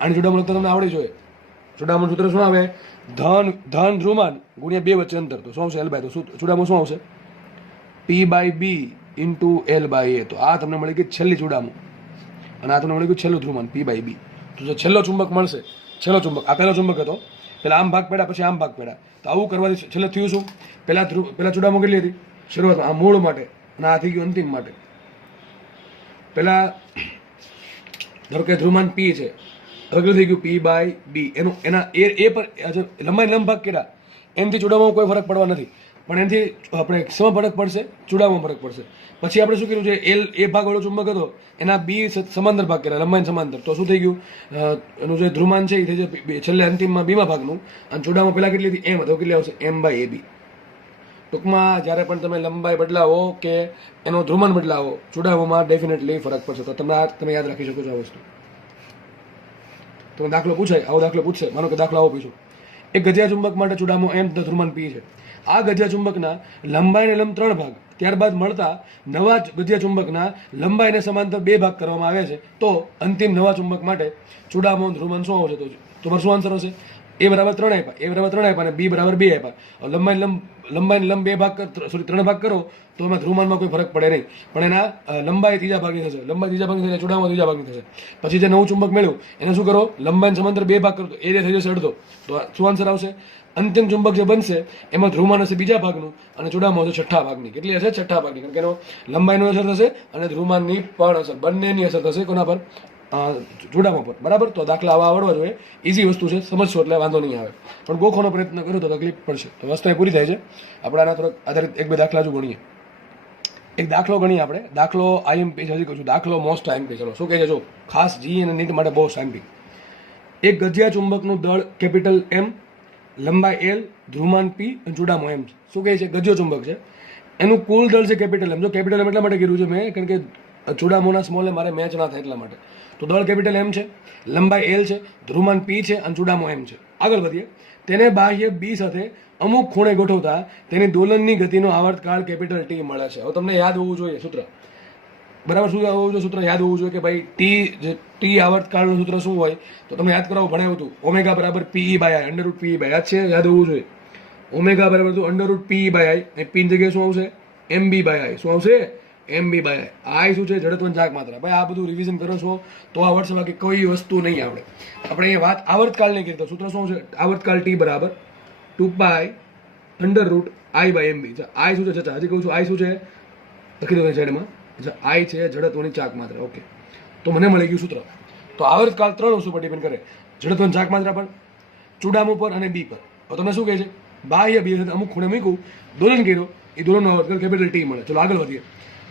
આની ચુડામો લખતા તમને આવડી જોઈએ. ચુડામોનું સૂત્ર શું આવે? ધન ધ્રુવમાન ગુણ્યા 2 વચ્ચે અંતર, તો શું આવશે? L by. તો ચુડામો શું આવશે? P by B into L by A. તો આ તમને મળી ગઈ છેલ્લી ચુડામો, અને આ તમને મળી ગયું છેલ્લું ધ્રુવમાન P બાય B. તો જે છેલ્લો ચુંબક મળશે, છેલ્લો ચુંબક, આ પહેલો ચુંબક હતો, પેલા આમ ભાગ પડ્યા, પછી આમ ભાગ પડ્યા. તો આવું કરવાથી છેલ્લે થયું શું? પેલા ચુડામો કેટલી હતી શરૂઆતમાં? આ મૂળ માટે, અને આ થઈ ગયું અંતિમ માટે. પેલા ધારો કે ધ્રુવમાન P છે, હવે થઈ ગયું P બાય B. એના એ પર લંબાઈ લંબ ભાગ કર્યા, એનાથી ચુડામો કોઈ ફરક પડવા નથી, પણ એનાથી આપણે શેમાં ફરક પડશે? ચુડામો ફરક પડશે. પછી આપણે શું કર્યું છે? A ભાગ વાળો ચુંબક હતો એના B સમાંતર ભાગ કર્યા, લંબાઈ સમાંતર. તો શું થઈ ગયું? એનું જે ધ્રુવમાન છે એ થઈ જાય છેલ્લે અંતિમમાં બીમાં ભાગનું, અને ચુડામો પેલા કેટલી હતી? M. તો કેટલી આવશે? M by AB. ટૂંકમાં જ્યારે પણ તમે લંબાઈ બદલાવો કે એનો ધ્રુવમાન બદલાવો, ચુડામોમાં ડેફિનેટલી ફરક પડશે. તો તમે યાદ રાખી શકો છો આ વસ્તુ. તમે દાખલો પૂછાય, આવો દાખલો પૂછશે, માનો કે દાખલો આવો પૂછો. એક ગજિયા ચુંબક માટે ચુડામો M, ધ્રુવમાન P છે. આ ગજિયા ચુંબકના લંબાઈને લંબ 3 ભાગ, ત્યારબાદ મળતા નવા ગજિયા ચુંબકના લંબાઈને સમાંતર 2 ભાગ કરવામાં આવે છે. તો અંતિમ નવા ચુંબક માટે ચુડામો ધ્રુવમાન શું આવશે? તો તમારો શું આન્સર હશે? A બરાબર 3 આપ્યા, A બરાબર 3 આપ્યા અને B બરાબર 2 આપ્યા. લંબાઈને લંબ 3 ભાગ કરો તો એમાં ધ્રુવમાનમાં કોઈ ફરક પડે નહીં, પણ એના લંબાઈ ત્રીજા ભાગની થશે. લંબાઈ ત્રીજા ભાગની થશે, ચુડામો ત્રીજા ભાગની થશે. પછી જે નવું ચુંબક મળ્યું એને શું કરો? લંબાઈને સમાંતર 2 ભાગ કરો તો એરિયા થઈ જશે અડધો. તો શું આન્સર આવશે? અંતિમ ચુંબક જે બનશે એમાં ધ્રુવમાન હશે બીજા ભાગનું અને ચુડામો હશે છઠ્ઠા ભાગની. કેટલી હશે? છઠ્ઠા ભાગની. કારણ કે એનો લંબાઈનો અસર થશે અને ધ્રુવમાનની પણ અસર, બંનેની અસર થશે કોના પર? ચુડામો પર. બરાબર? તો દાખલા આવા આવડવા જોઈએ. ઇઝી વસ્તુ છે, સમજશો એટલે વાંધો નહીં આવે, પણ ગોખવાનો પ્રયત્ન કર્યો તો તકલીફ પડશે. તો વસ્તુ એ પૂરી થાય છે. આપણે આના થોડાક આધારિત 1-2 દાખલા જો ગણીએ. એક દાખલો ગણીએ આપણે. દાખલો IMP હજી કહું છું, દાખલો મોસ્ટ IMP. ચલો શું કહે છે જો, ખાસ જી અને નીટ માટે બહુ IMP. એક ગજિયા ચુંબકનું દળ કેપિટલ M, લંબાઈ L, ધ્રુવમાન P અને ચુડામો M. શું કહે છે? ગજિયો ચુંબક છે, એનું કુલ દળ છે કેપિટલ M. જો કેપિટલ M એટલા માટે કીધું છે મેં, કારણ કે ચુડામોના સ્મોલ એ મારે મેચ ના થાય એટલા માટે. તો દળ કેપિટલ M છે, લંબાઈ L છે, ધ્રુવમાન P છે અને ચુડામો M છે. આગળ વધીએ. તેને બાહ્ય B સાથે અમુક ખૂણે ગોઠવતા તેની દોલનની ગતિનો આવર્તકાળ કેપિટલ T મળે છે. હવે તમને યાદ હોવું જોઈએ સૂત્ર. બરાબર. શું હોવું જોઈએ? સૂત્ર યાદ હોવું જોઈએ કે ભાઈ ટી આવર્તકાળનું સૂત્ર શું હોય? તો તમને યાદ કરાવું, ભણાવ્યું હતું. ઓમેગા બરાબર pi by I, under root pi by. યાદ છે? યાદ હોવું જોઈએ. ઓમેગા બરાબર તો under root pi by I, એ પી જગ્યાએ શું આવશે? MB by I. શું આવશે? એમબી બાય આઈ. આઈ શું છે? જડત્વની ચાક માત્રા. ભાઈ આ બધું રિવિઝન કરો છો તો આવડશે, બાકી કોઈ વસ્તુ નહીં આવડે. આપણે અહીંયા વાત આવર્તકાળની કરી તો સૂત્ર શું છે? આવર્તકાળ ટી બરાબર 2 pi under root I by MB. I શું છે? હજી કહું છું, આઈ શું છે? લખી દો સાઈડમાં. આઈ છે જડત્વની ચાક માત્રા. ઓકે, તો મને મળી ગયું સૂત્ર. તો આવર્તકાળ 3 વસ્તુ પર ડિપેન્ડ કરે: જડત્વની ચાક માત્રા પર, ચુડામો પર અને બી પર. તો તમને શું કહે છે? બાહ્ય બી અમુક ખૂણે મૂક્યું, દોલન કર્યો, એ દોલનનો આવર્તકાળ કેપિટલ ટી મળે. ચલો આગળ વધીએ.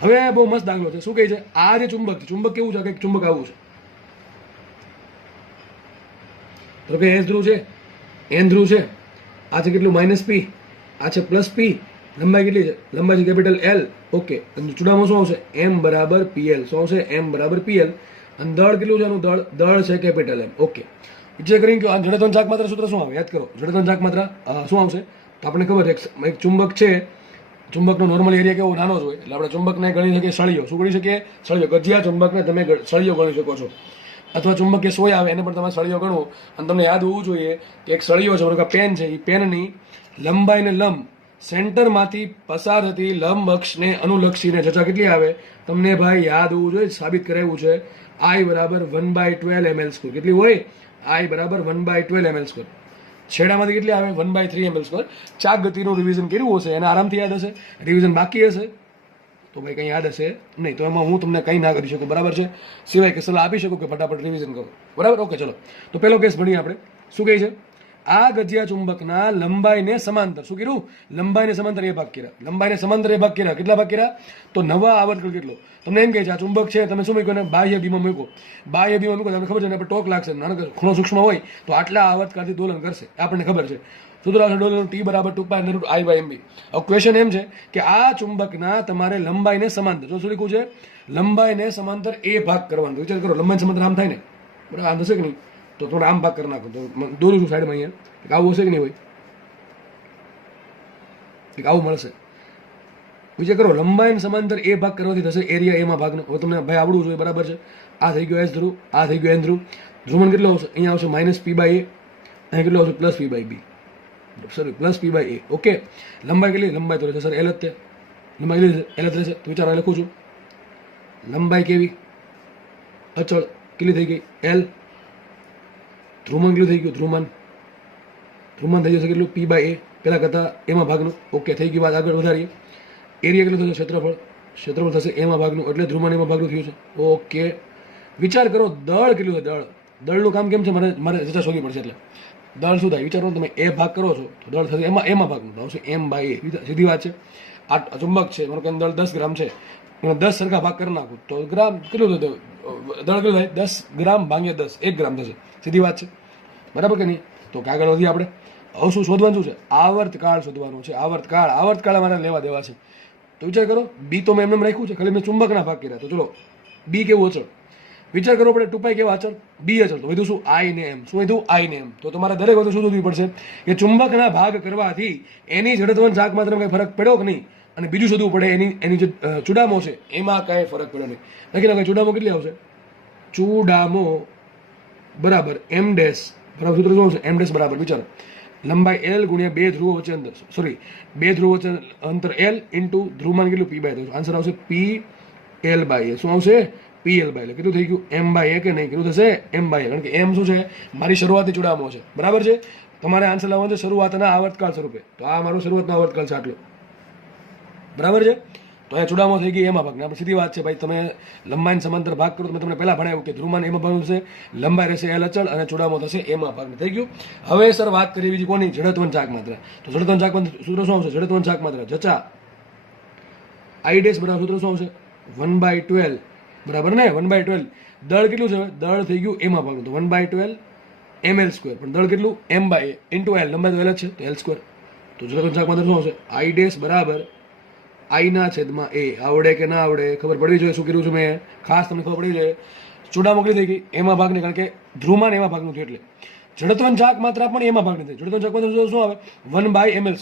હવે બહુ મસ્ત દાખલો છે. શું કહે છે? આ જે ચુંબક છે, ચુંબક કેવું છે? કંઈક ચુંબક આવું છે. તો કે એસ ધ્રુવ છે, એન ધ્રુવ છે. આ છે કેટલું? માઇનસ પી. આ છે પ્લસ પી. લંબાઈ કેટલી છે? લંબાઈ છે કેપિટલ એલ. ઓકે, અને ચુડામાં શું આવશે? એમ બરાબર પીએલ. શું આવશે? એમ બરાબર પીએલ. અને દળ કેટલું છે આનું? દળ છે કેપિટલ એમ. ઓકે, વિચાર કરીને કે જડત્વની ચાક માત્રા સૂત્ર શું આવે? યાદ કરો. જડત્વની ચાક માત્રા શું આવશે? તો આપણને ખબર છે એક ચુંબક છે, ચુંબકનો નોર્મલ એરિયા કેવો? નાનો જ હોય. એટલે આપણે ચુંબકને ગણી શકીએ સળિયો. શું ગણી શકીએ? સળિયો. ગજિયા ચુંબકને તમે સળિયો ગણી શકો છો. અથવા ચુંબક કે સોય આવે એને પણ તમે સળિયો ગણો. અને તમને યાદ હોવું જોઈએ કે એક સળિયો છે, પેન છે, એ પેનની લંબાઈને લંબ સેન્ટરમાંથી પસાર થતી લંબ અક્ષને અનુલક્ષીને જચા કેટલી આવે? તમને ભાઈ યાદ હોવું જોઈએ, સાબિત કરાવ્યું છે. આઈ બરાબર 1/12 ml². કેટલી હોય? આઈ બરાબર 1/12 ml². છેડામાંથી કેટલી આવે? 1/3 ml². ચાક ગતિનું રિવિઝન કર્યું હશે એને આરામથી યાદ હશે. રિવિઝન બાકી હશે તો ભાઈ કંઈ યાદ હશે નહીં. તો એમાં હું તમને કંઈ ના કરી શકું, બરાબર છે? સિવાય કે સલાહ આપી શકું કે ફટાફટ રિવિઝન કરો, બરાબર? ઓકે, ચલો. તો પહેલો કેસ ભણીએ આપણે. શું કહે છે? આ ગજિયા ચુંબકના લંબાઈને સમાંતર. શું કર્યું? લંબાઈને સમાંતર એ ભાગ કર્યા. લંબાઈને સમાંતર એ ભાગ કર્યા. કેટલા ભાગ કર્યા? તો નવા આવર્તકાળ કેટલો? તમને એમ કહે છે આ ચુંબક છે, તમે શું મૂક્યું? ને બાહ્ય બીમાં મૂકો. બાહ્ય બીમાં મૂકો તમને ખબર છે ને, ટોક લાગશે, નાનો ખૂણો સૂક્ષ્મ હોય તો આટલા આવર્તકાળથી દોલન કરશે. આપણને ખબર છે. સૂત્ર આવશે ડોલરનું ટી બરાબર 2 pi under root I by MB. હવે ક્વેશ્ચન એમ છે કે આ ચુંબકના તમારે લંબાઈને સમાંતર, જો શું લખ્યું છે? લંબાઈને સમાંતર એ ભાગ કરવાનો. વિચાર કરો, લંબાઈને સમાંતર આમ થાય ને, બરાબર? આમ થશે કે નહીં? તો થોડો આમ ભાગ કરી નાખો. તો દોરું છું સાઈડમાં અહીંયા. આવું હશે કે નહીં હોય? આવું મળશે. વિચાર કરો, લંબાઈને સમાંતર એ ભાગ કરવાથી થશે એરિયા એમાં ભાગનો. હવે તમને ભાઈ આવડવું જોઈએ, બરાબર છે? આ થઈ ગયો એસ ધ્રુવ, આ થઈ ગયો એન ધ્રુવ. ધ્રુવન કેટલો આવશે? અહીંયા આવશે માઇનસ પી બાય એ. અહીંયા કેટલો આવશે? Plus P by B. Sorry, plus P by A. Okay, લંબાઈ કેટલી? લંબાઈ તો રહેશે સર એલ જ તે. લંબાઈ કેટલી એલ જ રહેશે. તો વિચારો લખું છું. લંબાઈ કેવી? અચળ. કેટલી થઈ ગઈ? એલ. ધ્રુવન કેટલું થઈ ગયું? ધ્રુવન થઈ જશે કેટલું? પી બાય એ. પેલા કરતા એમાં ભાગનું. ઓકે, થઈ ગઈ વાત. આગળ વધારીએ. એરિયા કેટલું થશે? ક્ષેત્રફળ થશે એમાં ભાગનું. એટલે ધ્રુવન એમાં ભાગનું થયું છે. ઓકે, વિચાર કરો, દળ કેટલું છે? દળનું કામ કેમ છે? મારે જતા શોધવી પડશે. એટલે દળ શું થાય? વિચારો, તમે એ ભાગ કરો છો તો દળ થશે એમાં ભાગનું આવશે એમ બાય એ. સીધી વાત છે. આ ચુંબક છે, મારો કે દળ 10 ગ્રામ છે, 10 સરખા ભાગ કરી નાખું તો ગ્રામ કેટલું થશે? દળ કેટલું થાય? 10 ગ્રામ ભાગ્યા 10, 1 ગ્રામ થશે. સીધી વાત છે, બરાબર કે નહીં? તો આગળ વધીએ આપણે. હવે શું શોધવાનું છે? આવર્તકાળ શોધવાનું છે. આવર્તકાળ અમારે લેવા દેવા છે. તો વિચાર કરો, બી તો મેં એમને રાખ્યું છે, ખાલી મેં ચુંબકના ભાગ કર્યા. તો ચલો, બી કેવું અચળ? વિચાર કરો, આપણે 2 પાઈ કેવા અચળ? બી અચળ. તો વધુ શું? આઈ ને એમ. શું વધુ? આઈ ને એમ. તો તમારે દરેક વસ્તુ શું શોધવી પડશે કે ચુંબકના ભાગ કરવાથી એની જડત્વની ચાક માત્રામાં કંઈ ફરક પડ્યો કે નહીં, અને બીજું શોધવું પડે એની જે ચુડામો છે એમાં કાંઈ ફરક પડ્યો નહીં. નક્કી ના, ચુડામો કેટલી આવશે? ચુડામો બરાબર એમ ડેશ બરાબર. સૂત્ર શું આવશે? એમ ડેશ બરાબર, વિચારો, લંબાઈ એલ ગુણ્યા 2 ધ્રુવો વચ્ચે અંતર. સોરી, 2 ધ્રુવો વચ્ચે અંતર એલ ઇન્ટુ ધ્રુવમાન કેટલું? પી બાય. તો આન્સર આવશે પી એલ બાય એ. શું આવશે? P L by. એટલે કેટલું થઈ ગયું? એમ બાય એ કે નહીં? કેટલું થશે? એમ બાય એ. કારણ કે એમ શું છે? મારી શરૂઆતી ચુડામો છે, બરાબર છે? તમારે આન્સર લાવવાનો છે શરૂઆતના આવર્તકાળ સ્વરૂપે. તો આ મારો શરૂઆતનો આવર્તકાળ છે આટલો, બરાબર છે? તો અહીંયા ચુડામો થઈ ગઈ એમાં ભાગ. આપણે સીધી વાત છે ભાઈ, તમે લંબાઈને સમાંતર ભાગ કરો. તમે પહેલા ભણાવ્યું કે ધ્રુવમાન એમાં ભાગ થશે, લંબાઈ રહેશે એલ અચળ અને ચુડામો થશે એમાં ભાગ. થઈ ગયું. હવે સર વાત કરીએ બીજી કોની? જડત્વની ચાક માત્રા. તો જડત્વની ચાક માત્રા સૂત્ર શું આવશે? જડત્વની ચાક માત્રા જચા આઈ ડેશ બરાબર સૂત્ર શું આવશે? 1/12 બરાબર ને? 1/12. દળ કેટલું છે? દળ થઈ ગયું એમાં ભાગનું. તો 1/12 ml². પણ દળ કેટલું? M by A into L. લંબાઈ તો એલ જ છે, તો L². તો જડત્વની ચાક માત્રા શું આવશે? આઈ ડેશ બરાબર આઈના છેદમાં એ. આવડે કે ના આવડે ખબર પડવી જોઈએ. શું કર્યું છું મેં? ખાસ તમને ખબર પડવી જોઈએ. ચુડામો કેટલી થઈ ગઈ? એમાં ભાગની. કારણ કે ધ્રુવમાન એમાં ભાગનું થયું એટલે જડત્વની ચાક માત્રા પણ એમાં ભાગની થઈ. જડત્વની ચાક માત્રા શું આવે? 1/ml².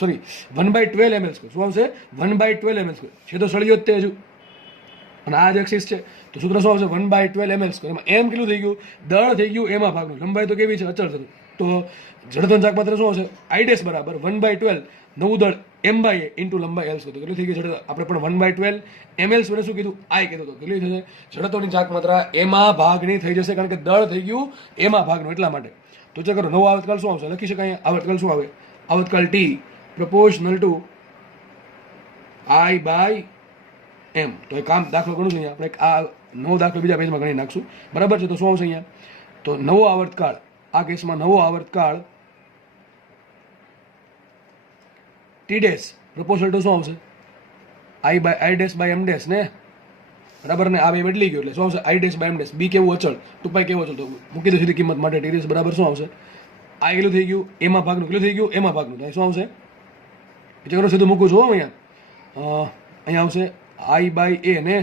Sorry, 1/12 ml². શું આવશે? 1/12 ml². છે તો સળિયો જ તે હજુ. અને આ જ એક્સિસ છે તો સૂત્ર શું આવશે 1/12 ml સ્ક્વેર. એમાં એમ કેટલું થઈ ગયું? દળ થઈ ગયું એમાં ભાગનું. લંબાઈ તો કેવી છે? અચળ છે. તો જડત્વની ચાક માત્ર શું આવશે? I ડેશ બરાબર 1/12 નવું દળ m/a ઇન્ટુ લંબાઈ l સ્ક્વેર. તો કેટલી થઈ ગઈ જડતા? આપણે પણ 1/12 ml સ્ક્વેર શું કીધું? I કીધું. તો કેટલી થશે? જડત્વની ચાક માત્ર એમાં ભાગની થઈ જશે, કારણ કે દળ થઈ ગયું એમાં ભાગનું, એટલા માટે. તો ચેક કરો, નવો આવર્તકાળ શું આવશે? લખી શકાય. આવર્તકાળ શું આવે? આવર્તકાળ t proportional to I/m. તો એ કામ દાખલો ગણું છું અહીંયા આપણે. આ નવો દાખલો બીજા પેજમાં ગણી નાખશું, બરાબર છે. તો શું આવશે અહીંયા? તો નવો આવર્તકાળ, આ કેસમાં નવો આવર્તકાળ ટી ડેશ પ્રપોઝલ ટુ શું આવશે? I dash by m dash ને, બરાબર ને. આ બે બદલી ગયો એટલે શું આવશે? I dash by m dash. B કેવું? અચળ. 2π કેવું અચળ? તો મૂકી દો સીધી કિંમત માટે. ટી ડેશ બરાબર શું આવશે? આ કેટલું થઈ ગયું? એમાં ભાગનું. કેટલું થઈ ગયું? એમાં ભાગનું. તો શું આવશે? ચલો સીધું મૂકું છું અહીંયા. અહીંયા આવશે I/a ને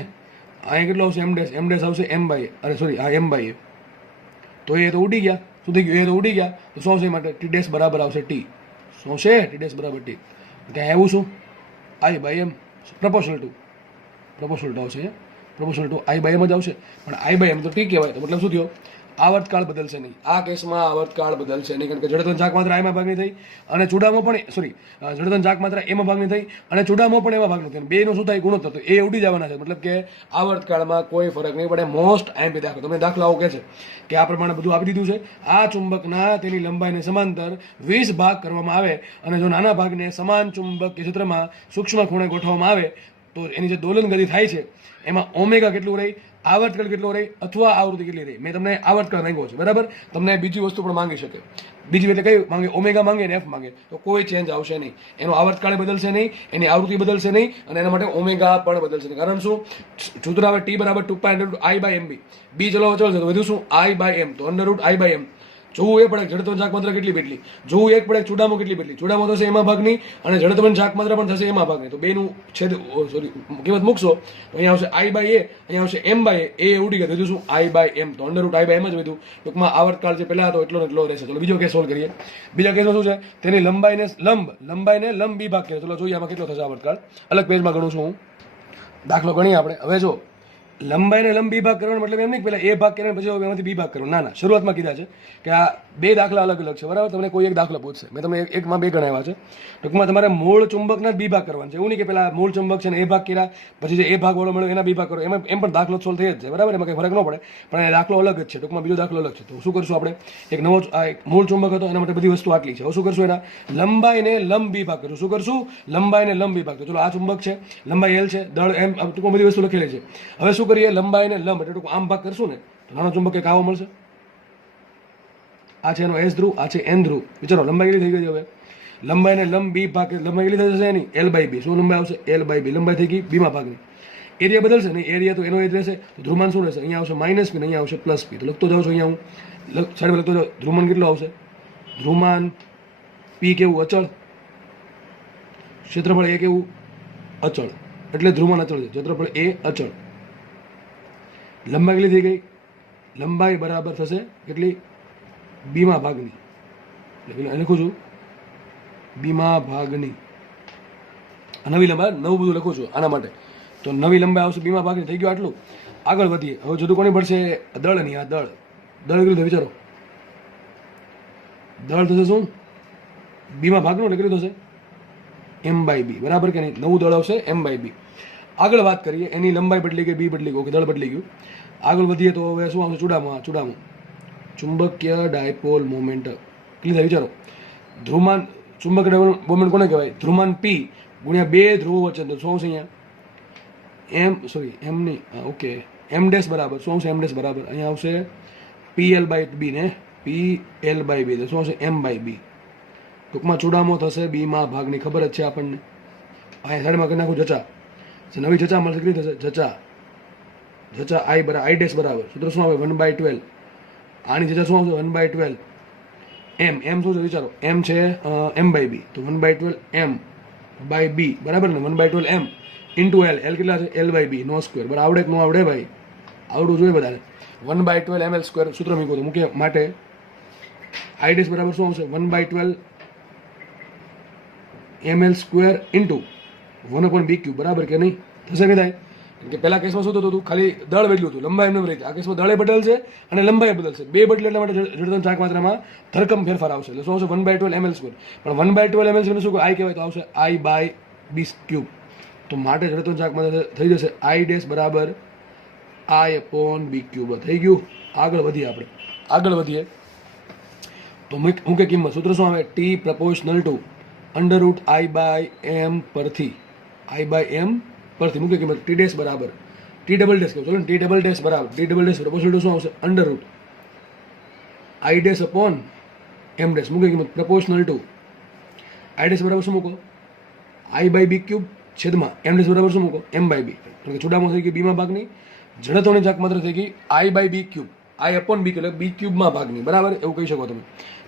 અહીંયા કેટલો આવશે? m ડેશ આવશે m/a. અરે સોરી, આ m/a. તો એ તો ઉડી ગયા. શું થઈ ગયું? એ તો ઉડી ગયા. તો શું આવશે માટે? ટી ડેશ બરાબર આવશે ટી. શું આવશે? ટી ડેશ બરાબર ટી. ત્યાં આવ્યું શું? I/m પ્રપોઝલ ટુ આવશે અહીંયા. પ્રપોઝલ ટુ I/m જ આવશે. પણ I/m તો ટી કહેવાય. તો મતલબ શું થયો? આવર્તકાળ બદલશે નહીં. આ કેસમાં આવર્તકાળ બદલશે નહીં, કારણ કે જડત્વની ચાક માત્ર આમાં ભાગની થઈ અને ચૂડામાં પણ જડત્વની ચાક માત્ર એમાં ભાગની થઈ અને ચૂડામાં પણ એમાં ભાગની થઈ. બેનું શું થાય? ગુણોત્તર. તો એ ઉડી જવાના છે. મતલબ કે આવર્તકાળમાં કોઈ ફરક નહીં પડે. મોસ્ટ આઈએમપી દાખલો તમને દાખલાઓ કહે છે કે આ પ્રમાણે બધું આપી દીધું છે. આ ચુંબકના તેની લંબાઈને સમાંતર 20 ભાગ કરવામાં આવે અને જો નાના ભાગને સમાન ચુંબકીય ક્ષેત્રમાં સૂક્ષ્મ ખૂણે ગોઠવવામાં આવે તો એની જે દોલન ગતિ થાય છે એમાં ઓમેગા કેટલું રહી, આવર્તકાળ કેટલો રહી અથવા આવૃત્તિ કેટલી રહી. મેં તમને આવર્તકાળ માંગ્યો છે, બરાબર. તમને બીજી વસ્તુ પણ માંગી શકે. બીજી એટલે કઈ માંગે? ઓમેગા માંગે ને એફ માંગે. તો કોઈ ચેન્જ આવશે નહીં. એનો આવર્તકાળ બદલશે નહીં, એની આવૃત્તિ બદલશે નહીં અને એના માટે ઓમેગા પણ બદલશે નહીં. કારણ શું? સૂત્ર આવે ટી બરાબર 2π I/m. બી ચલો અચળ છે તો વધુ શું? I/m. તો √I/m. જોવું એ પડે જડત્વની ચાક માત્ર કેટલી બદલી. જોવું એક પડે ચૂડામાં કેટલી બદલી. ચૂડામાં થશે એમાં ભાગની અને જડત્વની ચાક માત્ર પણ થશે એમાં ભાગની. તો બેનું છેદ કિંમત મૂકશો તો અહીંયા આવશે I/a, અહીંયા આવશે m/a. એ ઉડી ગયા. વધુ શું? I/m. તો √I/m જ વધ્યું. ટૂંકમાં આવર્તકાળ જે પહેલા હતો એટલો ને એટલો રહેશે. ચલો બીજો કેસ સોલ્વ કરીએ. બીજા કેસમાં શું છે? તેની લંબાઈને લંબ બી ભાગ કરીએ. ચલો જોઈએ આમાં કેટલો થશે આવર્તકાળ. અલગ પેજમાં ગણું છું હું. દાખલો ગણીએ આપણે. હવે જો લંબાઈને લંબ બી ભાગ કરવાનો મતલબ એમ નહીં પહેલા એ ભાગ કરીને પછી એમાંથી બી ભાગ કરવાનો. ના, શરૂઆતમાં કીધા છે કે આ બે દાખલા અલગ અલગ છે, બરાબર. તમને કોઈ એક દાખલો પૂછશે. મેં તમને એકમાં બે ગણાવ્યા છે. ટૂંકમાં તમારે મૂળ ચુંબકના જ બી ભાગ કરવાનો છે. એવું નહીં કે પેલા મૂળ ચુંબક છે ને એ ભાગ કર્યા પછી જે એ ભાગ વાળો મળ્યો એના બી ભાગ કરો. એમ પણ દાખલો સોલ્વ થઈ જ છે, બરાબર. એમાં કંઈ ફરક ન પડે. પણ એ દાખલો અલગ જ છે. ટૂંકમાં બીજો દાખલો અલગ છે. તો શું કરશું આપણે? એક નવો મૂળ ચુંબક હતો, એના માટે બધી વસ્તુ આટલી છે. હવે શું કરશું? એના લંબાઈને લંબ બી ભાગ કરશું. શું કરશું? લંબાઈને લંબ બી ભાગ. તો ચલો આ ચુંબક છે, લંબાઈ L છે, દળ M, ટૂંકમાં બધી વસ્તુ લખેલી છે. હવે શું કરીએ? લંબાઈને લંબ એટલે ટૂંક આમ ભાગ કરશું ને તો નાનો ચુંબક એક આવો મળશે. આ છે એનો S ધ્રુવ, આ છે N ધ્રુવ. વિચારો લંબાઈ કેટલી થઈ ગઈ? હવે લંબાઈને લંબ બી ભાગ લંબાઈ કેટલી થઈ જશે એની? L/b. શું લંબાઈ આવશે? L/b. લંબાઈ થઈ ગઈ બીમાં ભાગની. એરિયા બદલશે ને, એરિયા તો એનો એ જ રહેશે. તો ધ્રુવમાન શું રહેશે? અહીંયા આવશે -p ને અહીંયા આવશે +p. તો લખતો જાઉં છું અહીંયા હું સાઈડમાં લખતો જાઉં. ધ્રુવમાન કેટલો આવશે? ધ્રુવમાન p કેવું? અચળ. ક્ષેત્રફળ એ કેવું? અચળ. એટલે ધ્રુવમાન અચળ છે. ક્ષેત્રફળ એ અચળ. લંબાઈ કેટલી થઈ ગઈ? લંબાઈ બરાબર થશે કેટલી? બીમા ભાગની. લખું છું બીમા ભાગની. નવી લંબાઈ, નવું બધું લખું છું આના માટે. તો નવી લંબાઈ આવશે બીમા ભાગની. થઈ ગયું આટલું. આગળ વધીએ. હવે જુદું કોની પડશે? દળની. આ દળ કેટલું થશે? વિચારો. દળ થશે શું? બીમા ભાગનું એટલે કેટલું થશે? m/b. બરાબર કે નહીં? નવું દળ આવશે m/b. આગળ વાત કરીએ. એની લંબાઈ બદલી ગઈ, બી બદલી ગયું, દળ બદલી ગયું. આગળ વધીએ તો હવે શું આવશે? ચૂડામાં ચુંબકીય ડાયપોલ મોમેન્ટ કેટલી થાય? વિચારો. ધ્રુવમાન ચુંબકીય ડાયપોલ મોમેન્ટ કોને કહેવાય? ધ્રુવમાન p ગુણ્યા બે ધ્રુવો વચ્ચે. તો શું આવશે અહીંયા? m ડેશ બરાબર શું આવશે? m ડેશ બરાબર અહીંયા આવશે PL/b ને PL/b. તો શું આવશે? m/b. ટૂંકમાં ચૂડામો થશે બીમાં ભાગની. ખબર જ છે આપણને. અહીંયા સાઈડમાં કરી નાખું જચા. નવી જચા મળશે. કેટલી થશે? જચા I ડેશ બરાબર સૂત્ર શું આવે? 1/12. આની જચા શું આવશે? 1/12 m. શું છે? વિચારો. m છે m/b. તો 1/12 m/b બરાબર ને? 1/12 m ઇન્ટુ L. કેટલા છે? L/b નો સ્ક્વેર. બરાબર. આવડે કે ન આવડે ભાઈ? આવડવું જોઈએ બધાને. 1/12 ml સ્ક્વેર સૂત્ર મૂકો. તો મૂકીએ માટે I ડેશ બરાબર શું આવશે? 1/12 ml square into 1/b cube. બરાબર કે નહીં? થશે કે થાય? કે પહેલા કેસમાં શું થતું હતું, ખાલી દળ બદલ્યું હતું, લંબાઈ એમને રહી. આ કેસમાં દળે બદલશે અને લંબાઈ બદલશે, બે બદલે એટલા માટે જડતાની ચાક માત્રામાં ધરકમ ફેરફાર આવશે. એટલે શું આવશે 1/12 ml સ્ક્વેર. પણ 1/12 ml સ્ક્વેર શું આઈ કહેવાય, તો આવશે I/b³. તો માટે જડતાની ચાક માત્રા થઈ જશે I' બરાબર I/b³. થઈ ગયું. આગળ વધીએ આપણે, આગળ વધીએ તો હું કે કિંમત સૂત્ર શું આવે, T પ્રપોર્શનલ ટુ √I/m પરથી, I/m પરથી મૂકે કિંમત T' બરાબર T ડબલ ડેશ કહું, ચલો ને, T ડબલ ડેશ બરાબર T double dash proportional two શું આવશે, √I' મૂકે કિંમત પ્રપોર્શનલ ટુ I' બરાબર શું મૂકો, I/b³ છેદમાં M' બરાબર શું મૂકો, M/b. કારણ કે છૂટામાં થઈ ગઈ બીમાં ભાગની, જડત્વની ચાક માત્ર થઈ ગઈ I/b³, I/b એટલે b³ માં ભાગની, બરાબર, એવું કહી શકો તમે.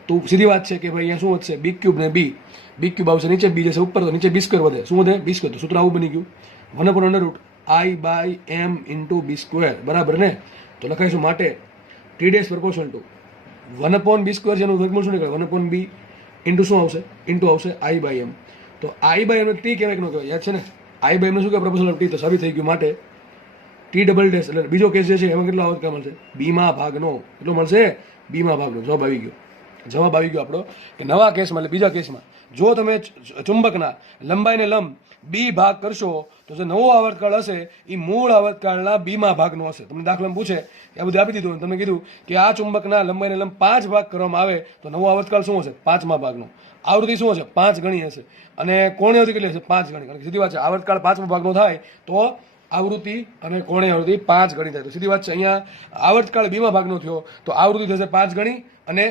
તો સીધી વાત છે કે ભાઈ અહીંયા શું વધશે, b³ ને b³ આવશે નીચે, b જશે ઉપર, તો નીચે b² વધે. શું વધે, b². તો સૂત્ર આવું બની ગયું 1/√I/m × b², બરાબર ને. તો લખાઈશું માટે T' પ્રપોર્શનલ ટુ 1/b², જેનું વર્ગમૂળ શું નીકળે 1/b ઇન્ટુ શું આવશે, ઇન્ટુ આવશે I/m. તો I/m T કહેવાય કે ન કહેવાય, યાદ છે ને, I/m શું કહેવાય, પ્રપોર્શનલ T. તો સાબિત થઈ ગયું. માટે T ડબલ ડેશ એટલે બીજો કેસ જે છે એમાં કેટલો આવર્તકાળ મળશે, બીમાં ભાગનો. કેટલો મળશે, બીમાં ભાગનો. જવાબ આવી ગયો, જવાબ આવી ગયો આપણો કે નવા કેસમાં, એટલે બીજા કેસમાં જો તમે ચુંબકના લંબાઈને લંબ બી ભાગ કરશો તો જે નવો આવર્તકાળ હશે એ મૂળ આવર્તકાળના બીમાં ભાગનો હશે. તમને દાખલા પૂછે કે આ બધું આપી દીધું, તમે કીધું કે આ ચુંબકના લંબાઈને લંબ 5 ભાગ કરવામાં આવે તો નવો આવર્તકાળ શું હશે, 5મા ભાગનો. આવૃત્તિ શું હશે, 5 ગણી હશે. અને કોણીય આવૃત્તિ કેટલી હશે, 5 ગણી. કારણ કે સીધી વાત છે, આવર્તકાળ 5મા ભાગનો થાય તો આવૃત્તિ અને કોણીય આવૃત્તિ 5 ગણી થાય. તો સીધી વાત છે, અહીંયા આવર્તકાળ બીમા ભાગનો થયો તો આવૃત્તિ થશે 5 ગણી અને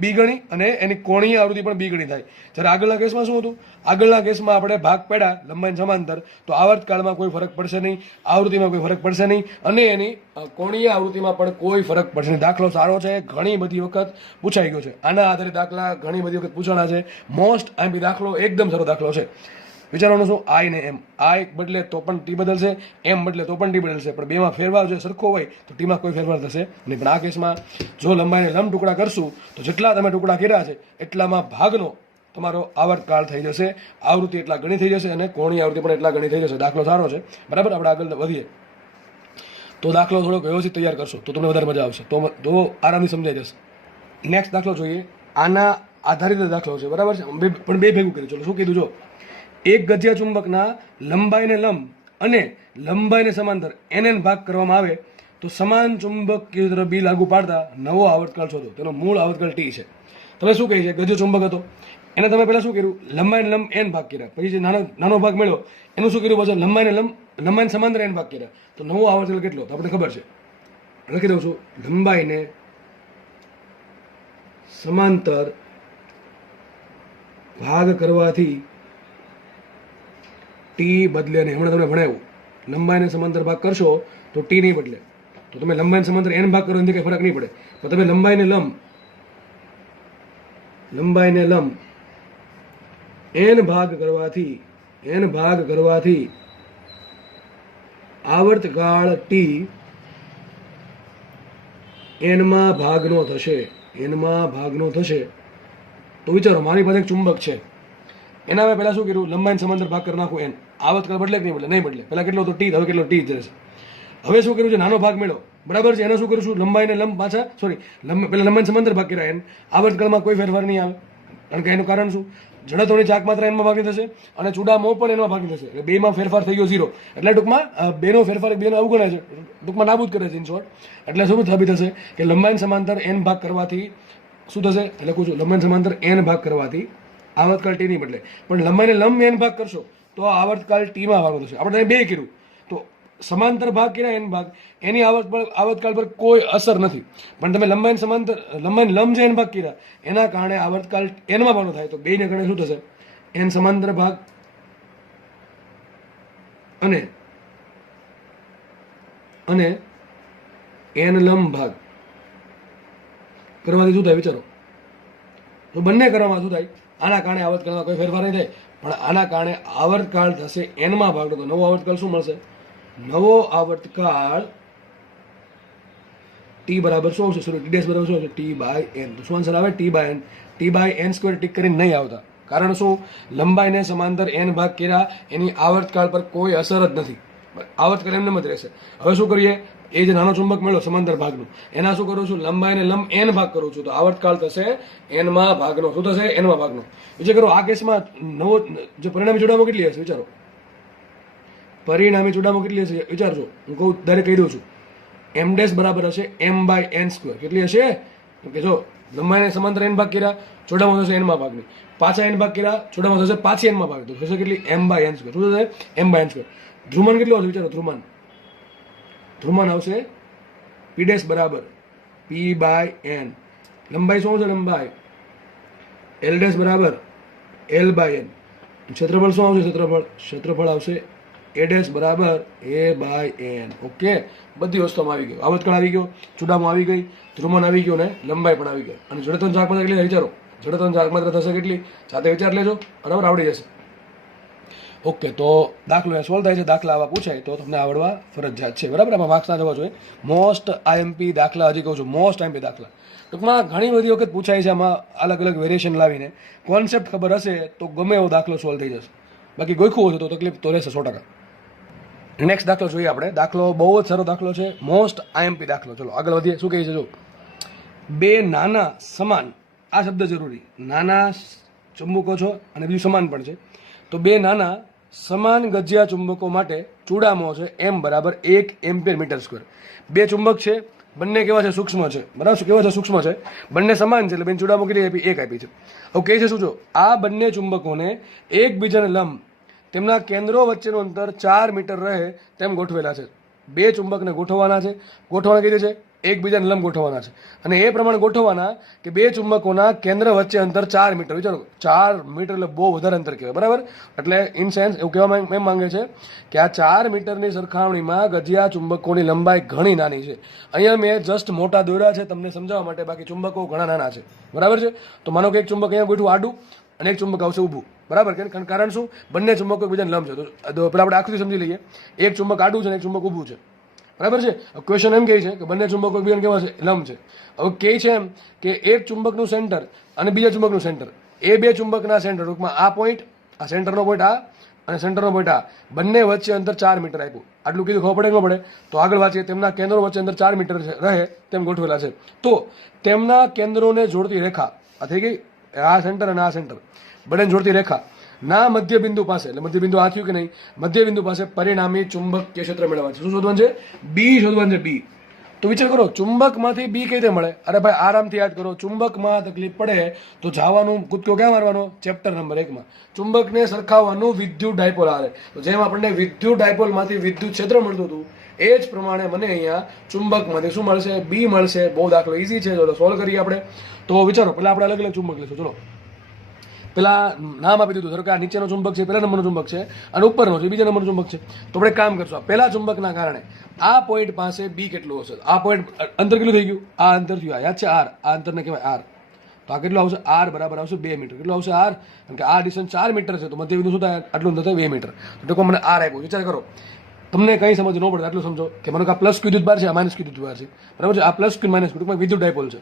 બી ગણી, અને એની કોણીય આવૃત્તિ પણ બી ગણી થાય. જ્યારે આગળના કેસમાં શું હતું, આગળના કેસમાં આપણે ભાગ પડ્યા લંબાઈને સમાંતર, તો આવર્તકાળમાં કોઈ ફરક પડશે નહીં, આવૃત્તિમાં કોઈ ફરક પડશે નહીં, અને એની કોણીય આવૃત્તિમાં પણ કોઈ ફરક પડશે નહીં. દાખલો સારો છે, ઘણી બધી વખત પૂછાઈ ગયો છે. આના આધારે દાખલા ઘણી બધી વખત પૂછાણા છે. મોસ્ટ આઈમ્પી દાખલો, એકદમ સારો દાખલો છે. વિચારવાનું શું, I ને M, I બદલે તો પણ T બદલશે, M બદલે તો પણ T બદલશે, પણ બેમાં ફેરફાર જો સરખો હોય તો ટીમાં કોઈ ફેરફાર થશે નહીં. પણ આ કેસમાં જો લંબાઈને લંબ ટુકડા કરશું તો જેટલા તમે ટુકડા કર્યા છે એટલામાં ભાગનો તમારો આવર્તકાળ થઈ જશે, આવૃત્તિ એટલા ગણી થઈ જશે, અને કોણીય આવૃત્તિ પણ એટલા ગણી થઈ જશે. દાખલો સારો છે, બરાબર. આપણે આગળ વધીએ તો દાખલો થોડોક વ્યવસ્થિત તૈયાર કરશો તો તમને વધારે મજા આવશે, તો આરામથી સમજાઈ જશે. નેક્સ્ટ દાખલો જોઈએ, આના આધારિત દાખલો છે, બરાબર છે, પણ બે ભેગું કર્યું. ચલો શું કીધું, જો એક ગજિયા ચુંબકના લંબાઈને લંબ અને લંબાઈને સમાંતર NN ભાગ કરવામાં આવે તો સમાન ચુંબકીય ક્ષેત્ર B લાગુ પાડતા નવો આવર્તકાળ શોધો. તેનો મૂળ આવર્તકાળ T છે. તમે શું કહે છે, ગજ્યો ચુંબક હતો એને તમે પહેલા શું કર્યું, લંબાઈને લંબ N ભાગ કર્યા, પછી જે નાનો ભાગ મળ્યો એનું શું કર્યું, પછી લંબાઈને સમાંતર N ભાગ કર્યા, તો નવો આવર્તકાળ કેટલો, તો આપણે ખબર છે, લખી દઉં છું, લંબાઈને સમાંતર ભાગ કરવાથી ટી બદલે નહીં. હમણાં તમને ભણાવ્યું, લંબાઈને સમાંતર ભાગ કરશો તો ટી નહીં બદલે. તો તમે લંબાઈને સમાંતર N ભાગ કરો એનાથી કંઈ ફરક નહીં પડે. તો તમે લંબાઈને લંબ N ભાગ કરવાથી આવર્તકાળ ટી Nમાં ભાગનો થશે. તો વિચારો, મારી પાસે એક ચુંબક છે, એના મેં પહેલાં શું કર્યું, લંબાઈને સમાંતર ભાગ કરી નાખું N, આવર્તકાળ બદલે કે નહીં બદલે, પહેલાં કેટલો હતો T, હવે કેટલો T જશે. હવે શું કર્યું છે, નાનો ભાગ મેળો, બરાબર છે, એને શું કરીશું, લંબાઈને લંબ પાછા પહેલાં લંબાઈને સમાંતર ભાગ કર્યા N, આવર્તકાળમાં કોઈ ફેરફાર નહીં આવે. કારણ કે એનું કારણ શું, જડત્વની ચાક માત્ર N માં ભાગી થશે અને ચૂડામો પણ N માં ભાગી થશે, એટલે બેમાં ફેરફાર થઈ ગયો 0. એટલે ટૂંકમાં બેનો ફેરફાર બેનો અવગણાય છે, ટૂંકમાં નાબૂદ કરે છે ઇન શોર્ટ. એટલે શું સાબિત થશે કે લંબાઈને સમાંતર N ભાગ કરવાથી શું થશે, એટલે કહું છું, લંબાઈને સમાંતર N ભાગ કરવાથી આવર્તકાળ T નહીં બદલે, પણ લંબાઈને લંબ N ભાગ કરશો તો આવર્તકાળ Tમાં ભાગનો થશે. આપણે બે કર્યું, તો સમાંતર ભાગ કર્યા N ભાગ, એની આવર્તકાળ પર કોઈ અસર નથી, પણ તમે લંબાઈને લંબ જે N ભાગ કર્યા એના કારણે આવર્તકાળ Nમાં ભાગનો થાય. તો બેને કારણે શું થશે, N સમાંતર ભાગ અને N લંબ ભાગ કરવાથી શું થાય વિચારો, તો બંને કરવામાં શું થાય, આના કારણે આવર્તકાળમાં કોઈ ફેરફાર નહીં થાય, પણ આના કારણે આવર્તકાળ થશે Nમાં ભાગનો. તો નવો આવર્તકાળ શું મળશે, નવો આવર્તકાળ T બરાબર શું આવશે, T' બરાબર શું આવશે, T/N. તો શું આન્સર આવે, T/N સ્ક્વેર ટીક કરીને નહીં આવતા. કારણ શું, લંબાઈને સમાંતર N ભાગ કર્યા એની આવર્તકાળ પર કોઈ અસર જ નથી, આવર્તકાળ એમને જ રહેશે. હવે શું કરીએ, એ જે નાનો ચુંબક મળ્યો સમાંતર ભાગનો, એના શું કરું છું, લંબાઈને લંબ n ભાગ કરું છું, તો આવર્તકાળ થશે n માં ભાગનો. શું થશે? n માં ભાગનો. વિચાર કરો, આ કેસમાં નવો જે પરિણામી જોડામો કેટલી હશે વિચારો, પરિણામી જોડામો કેટલી હશે વિચારજો. હું કહું દરેક કહી દઉં છું, m ડેશ બરાબર હશે m/n². કેટલી હશે? કે જો લંબાઈને સમાંતર n ભાગ કર્યા, જોડામો થશે n માં ભાગની, પાછા n ભાગ કર્યા, જોડામો થશે પાછી n માં ભાગ, તો થશે કેટલી? m/n². શું થશે? m/n². ધ્રુવમાન કેટલું આવશે વિચારો, ધ્રુવમાન આવશે p ડેશ બરાબર p/n. લંબાઈ શું છે? લંબાઈ l ડેશ બરાબર l/n. ક્ષેત્રફળ શું આવશે? ક્ષેત્રફળ આવશે a ડેશ બરાબર a/n. ઓકે, બધી વસ્તુમાં આવી ગયો, આવર્તકાળ આવી ગયો, ચુડામો આવી ગઈ, ધ્રુવમાન આવી ગયો ને લંબાઈ પણ આવી ગઈ. અને જડત્વની ચાક માત્રા કેટલી વિચારો, જડત્વની ચાક માત્રા થશે કેટલી? જાતે વિચાર લેજો, બરાબર, આવડી જશે. ઓકે, તો દાખલો સોલ્વ થાય છે, દાખલા આવા પૂછાય તો તમને આવડવા ફરજિયાત છે, બરાબર. આમાં માર્ક્સ ના જવા જોઈએ. મોસ્ટ આઈએમપી દાખલા, હજી કહું છું મોસ્ટ આઈએમપી દાખલા ટૂંકમાં ઘણી બધી વખત પૂછાય છે. આમાં અલગ અલગ વેરિએશન લાવીને કોન્સેપ્ટ ખબર હશે તો ગમે એવો દાખલો સોલ્વ થઈ જશે. બાકી ગોખવું હશે તો તકલીફ તો રહેશે 100%. નેક્સ્ટ દાખલો જોઈએ આપણે. દાખલો બહુ જ સારો દાખલો છે, મોસ્ટ આઈએમપી દાખલો. ચલો આગળ વધીએ. શું કહે છે જો, બે નાના સમાન, આ શબ્દ જરૂરી, નાના ચુંબકો છો અને બીજું સમાન પણ છે, તો બે નાના સમાન ગજિયા ચુંબકો માટે ચૂડામો છે m બરાબર 1 એમ્પિયર/મીટર². બે ચુંબક છે, બંને કેવા છે? સૂક્ષ્મ છે, બરાબર. કેવા છે? સૂક્ષ્મ છે. બંને સમાન છે, એટલે બેન ચૂડામો કેટલી આપી? 1 આપી છે. હવે કહે છે શું જો, આ બંને ચુંબકોને એકબીજાને લંબ તેમના કેન્દ્રો વચ્ચેનું અંતર 4 મીટર રહે તેમ ગોઠવેલા છે. બે ચુંબકને ગોઠવવાના છે, ગોઠવવાના કીધું છે, એકબીજાને લંબ ગોઠવવાના છે, અને એ પ્રમાણે ગોઠવવાના કે બે ચુંબકોના કેન્દ્ર વચ્ચે અંતર 4 મીટર. વિચારો, 4 મીટર એટલે બહુ વધારે અંતર કહેવાય, બરાબર. એટલે ઇન સેન્સ એવું કહેવા એમ માંગે છે કે આ 4 મીટરની સરખામણીમાં ગજિયા ચુંબકોની લંબાઈ ઘણી નાની છે. અહીંયા મેં જસ્ટ મોટા દોર્યા છે તમને સમજાવવા માટે, બાકી ચુંબકો ઘણા નાના છે, બરાબર છે. તો માનો કે એક ચુંબક અહીંયા ગોઠવું આડું અને એક ચુંબક આવશે ઊભું, બરાબર. કારણ શું? બંને ચુંબકો એકબીજાને લંબ છે. તો પેલા આપણે આકૃતિ સમજી લઈએ. એક ચુંબક આડું છે અને એક ચુંબક ઊભું છે, બરાબર છે. ક્વેશ્ચન એમ કહે છે કે બંને ચુંબકો એકબીજાને કેવા છે? લંબ છે. હવે કહે છે એમ કે એક ચુંબકનું સેન્ટર અને બીજા ચુંબકનું સેન્ટર, એ બે ચુંબકના સેન્ટર, ટૂંકમાં આ પોઈન્ટ, આ સેન્ટરનો પોઈન્ટ આ અને સેન્ટરનો પોઈન્ટ આ, બંને વચ્ચે અંતર 4 મીટર આપ્યું. આટલું કીધું, ખબર પડે ન પડે? તો આગળ વાંચીએ. તેમના કેન્દ્રો વચ્ચે અંતર 4 મીટર રહે તેમ ગોઠવેલા છે. તો તેમના કેન્દ્રોને જોડતી રેખા, આ થઈ ગઈ, આ સેન્ટર અને આ સેન્ટર, બંને જોડતી રેખા ના મધ્યબિંદુ પાસે, એટલે મધ્યબિંદુ આ થયું કે નહીં, મધ્યબિંદુ પાસે પરિણામી ચુંબકીય ક્ષેત્ર મેળવવાનું છે. શું શોધવાનું છે? બી શોધવાનું છે, બી. તો વિચાર કરો, ચુંબકમાંથી બી કઈ રીતે મળે? અરે ભાઈ આરામથી યાદ કરો, ચુંબકમાં તકલીફ પડે તો જવાનું કૂદકો ક્યાં મારવાનો? ચેપ્ટર નંબર 1 માં ચુંબકને સરખાવવાનું વિદ્યુત ડાયપોલ આરે. તો જેમ આપણને વિદ્યુત ડાયપોલમાંથી વિદ્યુત ક્ષેત્ર મળતું હતું, એ જ પ્રમાણે મને અહીંયા ચુંબકમાંથી શું મળશે? બી મળશે. બહુ દાખલો ઈઝી છે, ચલો સોલ્વ કરીએ આપણે. તો વિચારો, પેલા આપણે અલગ અલગ ચુંબક લઈશું. ચલો પેલા નામ આપી દીધું, ધારો કે આ નીચેનો ચુંબક છે, પહેલા નંબરનો ચુંબક છે, અને ઉપરનો છે, બીજા નંબરનો ચુંબક છે. તો આપણે કામ કરશું, પહેલા ચુંબકના કારણે આ પોઈન્ટ પાસે બી કેટલું હશે? આ પોઈન્ટ અંતર કેટલું થઈ ગયું? આ અંતર થયું, આ યાદ છે આર, આ અંતરને કહેવાય આર. તો આ કેટલું આવશે? આર બરાબર આવશે 2 મીટર. કેટલું આવશે? આર, કારણ કે આ ડિસ્ટન્સ 4 મીટર છે, તો મધ્યબિંદુ શું થાય? આટલું અંતર થાય 2 મીટર. તો ટૂંકો મને આર આપ્યું. વિચાર કરો, તમને કઈ સમજ ન પડે આટલું સમજો કે મને આ પ્લસ ક્યુ વિદ્યુત બાર છે, આ માઇનસ ક્યુ વિદ્યુત બાર છે, બરાબર છે. આ પ્લસ ક્યુ માઇનસ ક્યુ, ટૂંકમાં વિદ્યુત ડાયપોલ છે.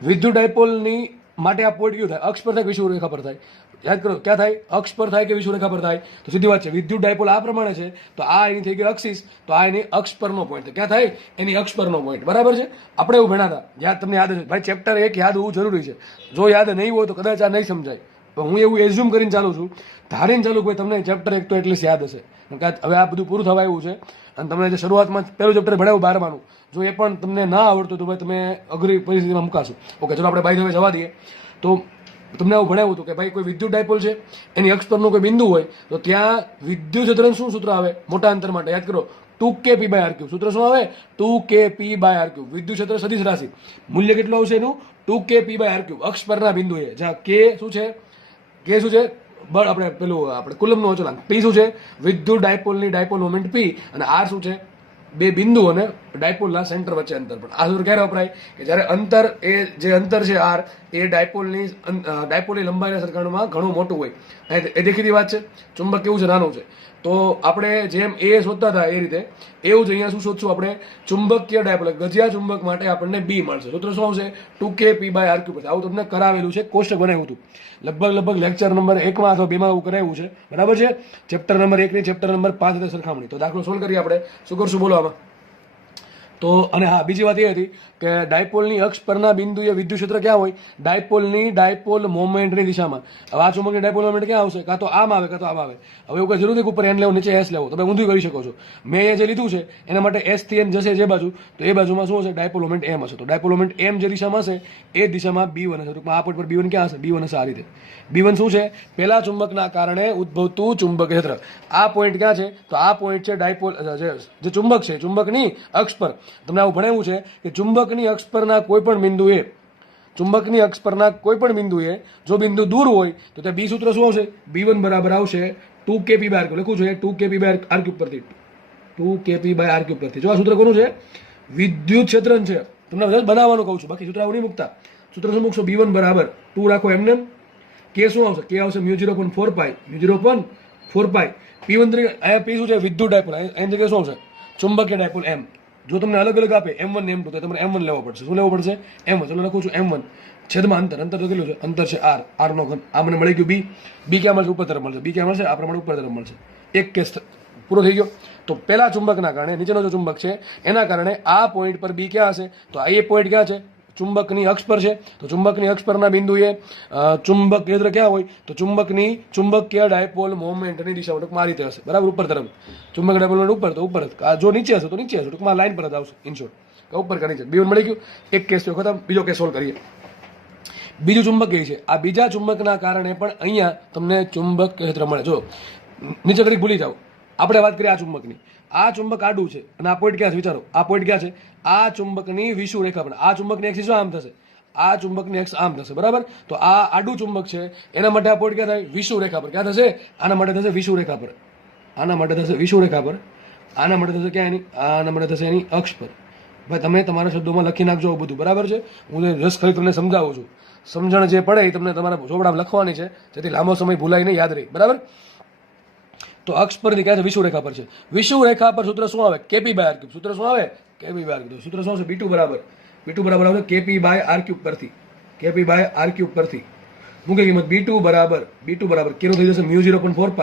વિદ્યુત ડાયપોલની માટે આ પોઈન્ટ કયું થાય? અક્ષ પર થાય કે વિષુવવૃત્ત રેખા પર થાય? યાદ કરો, ક્યાં થાય? અક્ષ પર થાય કે વિષુવવૃત્ત રેખા પર થાય? તો સીધી વાત છે, વિદ્યુત ડાયપોલ આ પ્રમાણે છે, તો આ એની થઈ ગઈ અક્ષિસ, તો આ એની અક્ષ પરનો પોઈન્ટ. ક્યાં થાય? એની અક્ષ પરનો પોઈન્ટ, બરાબર છે. આપણે એવું ભણ્યા હતા, યાદ તમને યાદ છે ભાઈ, ચેપ્ટર 1 યાદ હોવું જરૂરી છે. જો યાદ નહીં હોય તો કદાચ આ નહીં સમજાય. તો હું એવું એઝ્યુમ કરીને ચાલું છું, ધારીને ચાલુ કે તમને ચેપ્ટર 1 તો એટલીસ્ટ યાદ હશે, કારણ કે હવે આ બધું પૂરું થવા આવ્યું છે. અને તમને જે શરૂઆતમાં પહેલું ચેપ્ટર ભણાવ્યું 12માનું, જો એ પણ તમને ના આવડતું તો ભાઈ તમે અઘરી પરિસ્થિતિમાં મુકાશો. ઓકે, ચલો આપણે બાય ધ વે જવા દઈએ. તો તમને એવું ભણાવ્યું હતું કે ભાઈ કોઈ વિદ્યુત ડાયપોલ છે, એની અક્ષ પરનું કોઈ બિંદુ હોય, તો ત્યાં વિદ્યુત ક્ષેત્રનું શું સૂત્ર આવે? મોટા અંતર માટે યાદ કરો, 2kp/r3. સૂત્ર શું આવે? 2kp/r3. વિદ્યુત ક્ષેત્ર સદિશ રાશિ, મૂલ્ય કેટલું આવશે એનું? 2kp/r3. અક્ષ પરના બિંદુ એ જ્યાં કે શું છે? કે શું છે? બળ, આપણે પેલું આપણે કુલમનો અચળાંક. પી શું છે? વિદ્યુત ડાયપોલની ડાયપોલ મોમેન્ટ પી, અને આર શું છે? બે બિંદુઓને ડાયપોલના સેન્ટર વચ્ચે અંતર પણ. આ સૂત્ર ક્યારે વપરાય કે જ્યારે અંતર એ જે અંતર છે આર એ ડાયપોલની લંબાઈના સરખામણીમાં ઘણું મોટું હોય. એ દેખીતી વાત છે. ચુંબક કેવું છે, નાનું છે. તો આપણે જેમ એ શોધતા હતા એ રીતે એવું જ અહીંયા શું શોધશું આપણે, ચુંબકીય ડાયપોલ ગજિયા ચુંબક માટે આપણને બી મળશે. સૂત્ર શું આવશે, 2kp/r3. આવું તમને કરાવેલું છે, કોષ્ટક બનાવ્યું હતું લગભગ લેક્ચર નંબર 1 અથવા 2 એવું કરાવ્યું છે, બરાબર છે. ચેપ્ટર નંબર 1 ની ચેપ્ટર નંબર 5 સાથે સરખામણી. તો દાખલો સોલ્વ કરીએ આપણે. શું કરશું બોલો આમાં? તો અને હા, બીજી વાત એ હતી કે ડાયપોલની અક્ષ પરના બિંદુએ વિદ્યુત ક્ષેત્ર ક્યાં હોય, ડાયપોલ મોમેન્ટની દિશામાં. હવે આ ચુંબકની ડાયપોલ મોમેન્ટ ક્યાં આવશે, કાં તો આમ આવે કાં તો આમ આવે. હવે એવું કઈ જરૂર નથી ઉપર એન લેવો નીચે એસ લેવો, તમે ઊંધું કરી શકો છો. મેં એ જે લીધું છે એના માટે એસ થી એન જશે જે બાજુ, તો એ બાજુમાં શું હશે, ડાયપોલ મોમેન્ટ એમ હશે. તો ડાયપોલ મોમેન્ટ એમ જે દિશામાં હશે એ દિશામાં B1 હશે. ટૂંકમાં આ પોઈન્ટ પર B1 ક્યાં હશે, B1 હશે આ રીતે. B1 શું છે, પેલા ચુંબકના કારણે ઉદ્ભવતું ચુંબકીય ક્ષેત્ર. આ પોઈન્ટ ક્યાં છે, તો આ પોઈન્ટ છે ડાયપોલ જે ચુંબક છે ચુંબકની અક્ષ પર. તમને આવું ભણાવ્યું છે કે ચુંબકની અક્ષ પરના કોઈ પણ બિંદુએ જો બિંદુ દૂર હોય તો તે બી સૂત્ર શું આવશે, B1 બરાબર આવશે 2kp/r3. લખવું જોઈએ 2kp/r3 પરથી, 2kp/r3 પરથી. જો આ સૂત્ર કોનું છે, વિદ્યુત ક્ષેત્રન છે. તમને બનાવવાનું કહું છું, બાકી સૂત્ર આવું નહીં મૂકતા. સૂત્ર શું મૂકશો, B1 બરાબર 2 રાખો એમને. કે શું આવશે, કે આવશે μ0.4π P1 તરીકે. અહીંયા P શું છે, વિદ્યુત ડાયપોલ. એની જગ્યાએ શું આવશે, ચુંબકીય ડાયપોલ M. જો તમને અલગ અલગ આપે M1 ને M2 તો તમારે M1 લેવો પડશે. શું લેવો પડશે, M1. ચલો લખું છું M1 છેદમાં અંતર તો કેટલું છે, અંતર છે R નો ઘન. આ મને મળી ગયું B ક્યાં મળશે, ઉપર તરફ મળશે. B ક્યાં મળશે, આ પ્રમાણે ઉપર તરફ મળશે. એક કેસ પૂરો થઈ ગયો. તો પેલા ચુંબકના કારણે, નીચેનો જો ચુંબક છે એના કારણે આ પોઈન્ટ પર B ક્યાં હશે, તો આ એ પોઈન્ટ ક્યાં છે, ચુંબકની અક્ષ પર છે. તો ચુંબકની અક્ષ પરના બિંદુએ ચુંબક કેન્દ્ર ક્યાં હોય, તો ચુંબકીય ડાયપોલ મોમેન્ટની દિશામાં ટૂંકમાં આ રીતે હશે, બરાબર, ઉપર તરફ. ચુંબક ડાયપોલ મોમેન્ટ ઉપર તો ઉપર, જો નીચે હશે તો નીચે હશે, ટૂંકમાં લાઈન પર જ આવશે. ઇન શોર્ટ ઉપર કે નીચે. B1 મળી ગયું. એક કેસ થયો ખતમ. બીજો કેસ સોલ્વ કરીએ. બીજું ચુંબક એ છે, આ બીજા ચુંબકના કારણે પણ અહીંયા તમને ચુંબક ક્ષેત્ર મળે. જો નીચે ઘડી ભૂલી જાઓ, આપણે વાત કરીએ આ ચુંબકની. આ ચુંબક આડું છે અને આ પોઈન્ટ ક્યાં છે, વિચારો. આ પોઈન્ટ ક્યાં છે, આ ચુંબકની વિષુવ રેખા પર. આ ચુંબકની એક્સિસ આમ થશે, આ ચુંબકની એક્સ આમ થશે, બરાબર. તો આ આડું ચુંબક છે એના માટે આ પોઈન્ટ ક્યાં થાય, વિષુવ રેખા પર. ક્યાં થશે, આના માટે થશે વિષુવ રેખા પર. આના માટે થશે વિષુવ રેખા પર. આના માટે થશે ક્યાં, એની આના માટે થશે એની અક્ષ પર. ભાઈ તમે તમારા શબ્દોમાં લખી નાખજો બધું, બરાબર છે. હું રસ ખરી તમને સમજાવું છું. સમજણ જે પડે એ તમને તમારા ચોપડામાં લખવાની છે, જેથી લાંબો સમય ભૂલાય નહીં, યાદ રહી, બરાબર. તો અક્ષ પરથી ક્યાં છે, વિષુવ રેખા પર છે. વિષુવ રેખા પર સૂત્ર શું આવે, kp/r3. સૂત્ર શું આવે, kp/r3. સૂત્ર શું આવશે, B2 બરાબર આવશે kp/r3 પરથી. kp/r3 પરથી મૂકે કિંમત B2 બરાબર કેનું થઈ જશે, μ0.4π.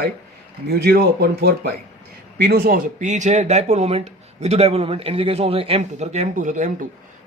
P નું શું આવશે, P છે ડાયપોલ મોમેન્ટ, વિદ્યુત ડાયપોલ મોમેન્ટ. એની જગ્યાએ શું આવશે, M2. ધારો કે M2 છે તો M2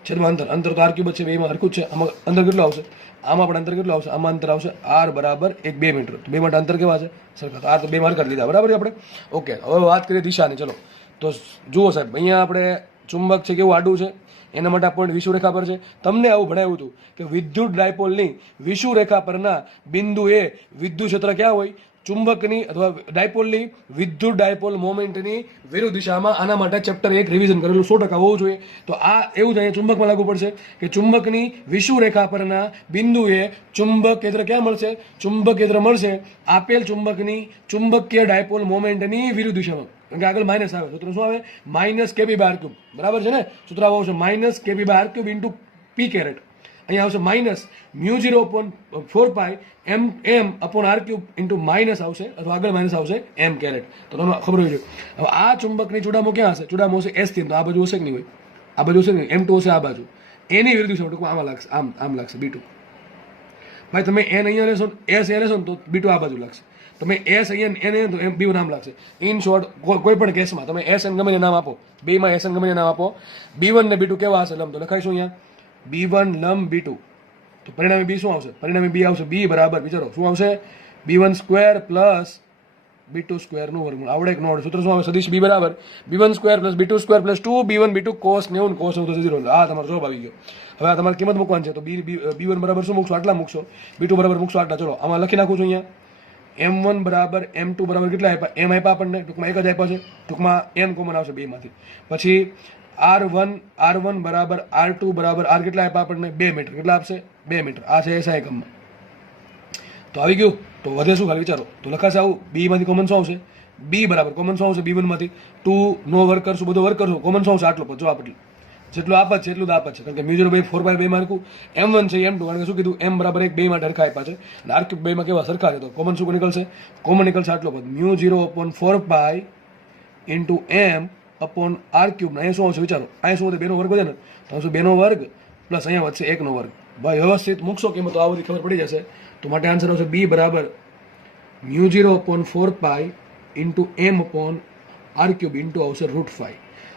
છેદમાં અંતર તો r3 છે, બેમાં હરખું જ છે. આમાં અંતર કેટલું આવશે, આમાં પણ અંતર કેટલું આવશે, આમાં અંતર આવશે r બરાબર 2 મીટર. તો બે માટે અંતર કેવા છે, સરખા. તો આ તો બે માર્ક કરી લીધા, બરાબર છે આપણે. ઓકે, હવે વાત કરીએ દિશાની. ચલો તો જુઓ સાહેબ, અહીંયા આપણે ચુંબક છે કેવું આડું છે, એના માટે આ પોઈન્ટ વિષુવ રેખા પર છે. તમને આવું ભણાવ્યું હતું કે વિદ્યુત ડાયપોલની વિષુવ રેખા પરના બિંદુએ વિદ્યુત ક્ષેત્ર ક્યાં હોય, ચુંબકની અથવા ડાયપોલની વિદ્યુત ડાયપોલ મોમેન્ટની વિરુદ્ધ દિશામાં. આના માટે ચેપ્ટર 1 રિવિઝન કરેલું 100% હોવું જોઈએ. તો આ એવું જ અહીંયા ચુંબકમાં લાગુ પડશે કે ચુંબકની વિષુવ રેખા પરના બિંદુએ ચુંબક કેન્દ્ર ક્યાં મળશે, ચુંબક કેન્દ્ર મળશે આપેલ ચુંબકની ચુંબકીય ડાયપોલ મોમેન્ટની વિરુદ્ધ દિશામાં. કારણ કે આગળ માઇનસ આવે, સૂત્ર શું આવે, -kp/r3. બરાબર છે ને. સૂત્ર આવશે -kp/r3 ઇન્ટુ P કેરેટ. અહીંયા આવશે -μ0.4π m/r3 ઇન્ટુ માઇનસ આવશે, અથવા આગળ માઇનસ આવશે M કેરેટ. તો તમને ખબર હોય છે. હવે આ ચુંબકની ચૂડામો ક્યાં હશે, ચૂડામો હશે S થી. તો આ બાજુ હશે કે નહીં હોય, આ બાજુ હશે ને, M2 હશે આ બાજુ. એની વિરુદ્ધ દિશામાં ટૂંકમાં આમાં લાગશે, આમ લાગશે B2. ભાઈ તમે N અહીંયા લેશો, S અહીંયા લેશો ને તો B2 આ બાજુ લાગશે. તમે S અહીંયા N તો B2 નામ લાગશે. ઇન શોર્ટ કોઈ પણ કેસમાં તમે SN ગમે નામ આપો, બેમાં SN ગમે નામ આપો. B1 ને B2 કેવા હશે લંબ, તો લખાઈશું અહીંયા B1 લંબ B2. તો પરિણામી B શું આવશે, પરિણામી B આવશે B બરાબર, વિચારો શું આવશે, B1² પ્લસ B2² નું વર્ગમૂળ. આવડે એક નોડ. સૂત્ર શું આવે, સદિશ B બરાબર B1² plus B2² plus 2B1 B2 cos 90 cos 90 0. આ તમારો જવાબ આવી ગયો. હવે આ તમારે કિંમત મૂકવાની છે. તો B1 બરાબર શું મૂકશો, આટલા મૂકશો. B2 બરાબર મૂકશો આટલા. ચલો આમાં લખી નાખું છું અહીંયા. M1 બરાબર M2 બરાબર કેટલા આપ્યા, M આપ્યા આપણને, ટૂંકમાં એક જ આપ્યા છે. ટૂંકમાં M કોમન આવશે બેમાંથી. પછી R1 બરાબર R2 બરાબર R કેટલા આપ્યા આપણને, 2 મીટર. કેટલા આપશે, 2 મીટર. આ છે SI એકમમાં. તો આવી ગયું. તો વધે શું ખાલી વિચારો. તો લખાશે આવું, બીમાંથી કોમન શું આવશે? બી બરાબર કોમન શું આવશે? B1માંથી 2 નો વર્ક કરશું, બધો વર્ક કરશું, કોમન શું આવશે? આટલો જો આપણે જેટલું આપત છે એટલું જ આપત છે, કારણ કે મ્યુ0 બાય 4 માર્કું M1 છે M2, કારણ કે શું કીધું M બરાબર 1 બે માટે સરખા આપ્યા છે અને R ક્યુબ બેમાં કેવા સરખા છે. તો કોમન શું નીકળશે? કોમન નીકળશે આટલો પદ mu upon 4 into M upon R cube. અહીંયા શું આવશે વિચારો? અહીંયા શું વધે? 2 નો વર્ગ વધે ને, તો શું 2 નો વર્ગ પ્લસ અહીંયા વધશે 1 નો વર્ગ. ભાઈ વ્યવસ્થિત મૂકશો કે તો આ બધી ખબર પડી જશે. તો માટે આન્સર આવશે B બરાબર mu upon 4 into M upon R cube into આવશે √5.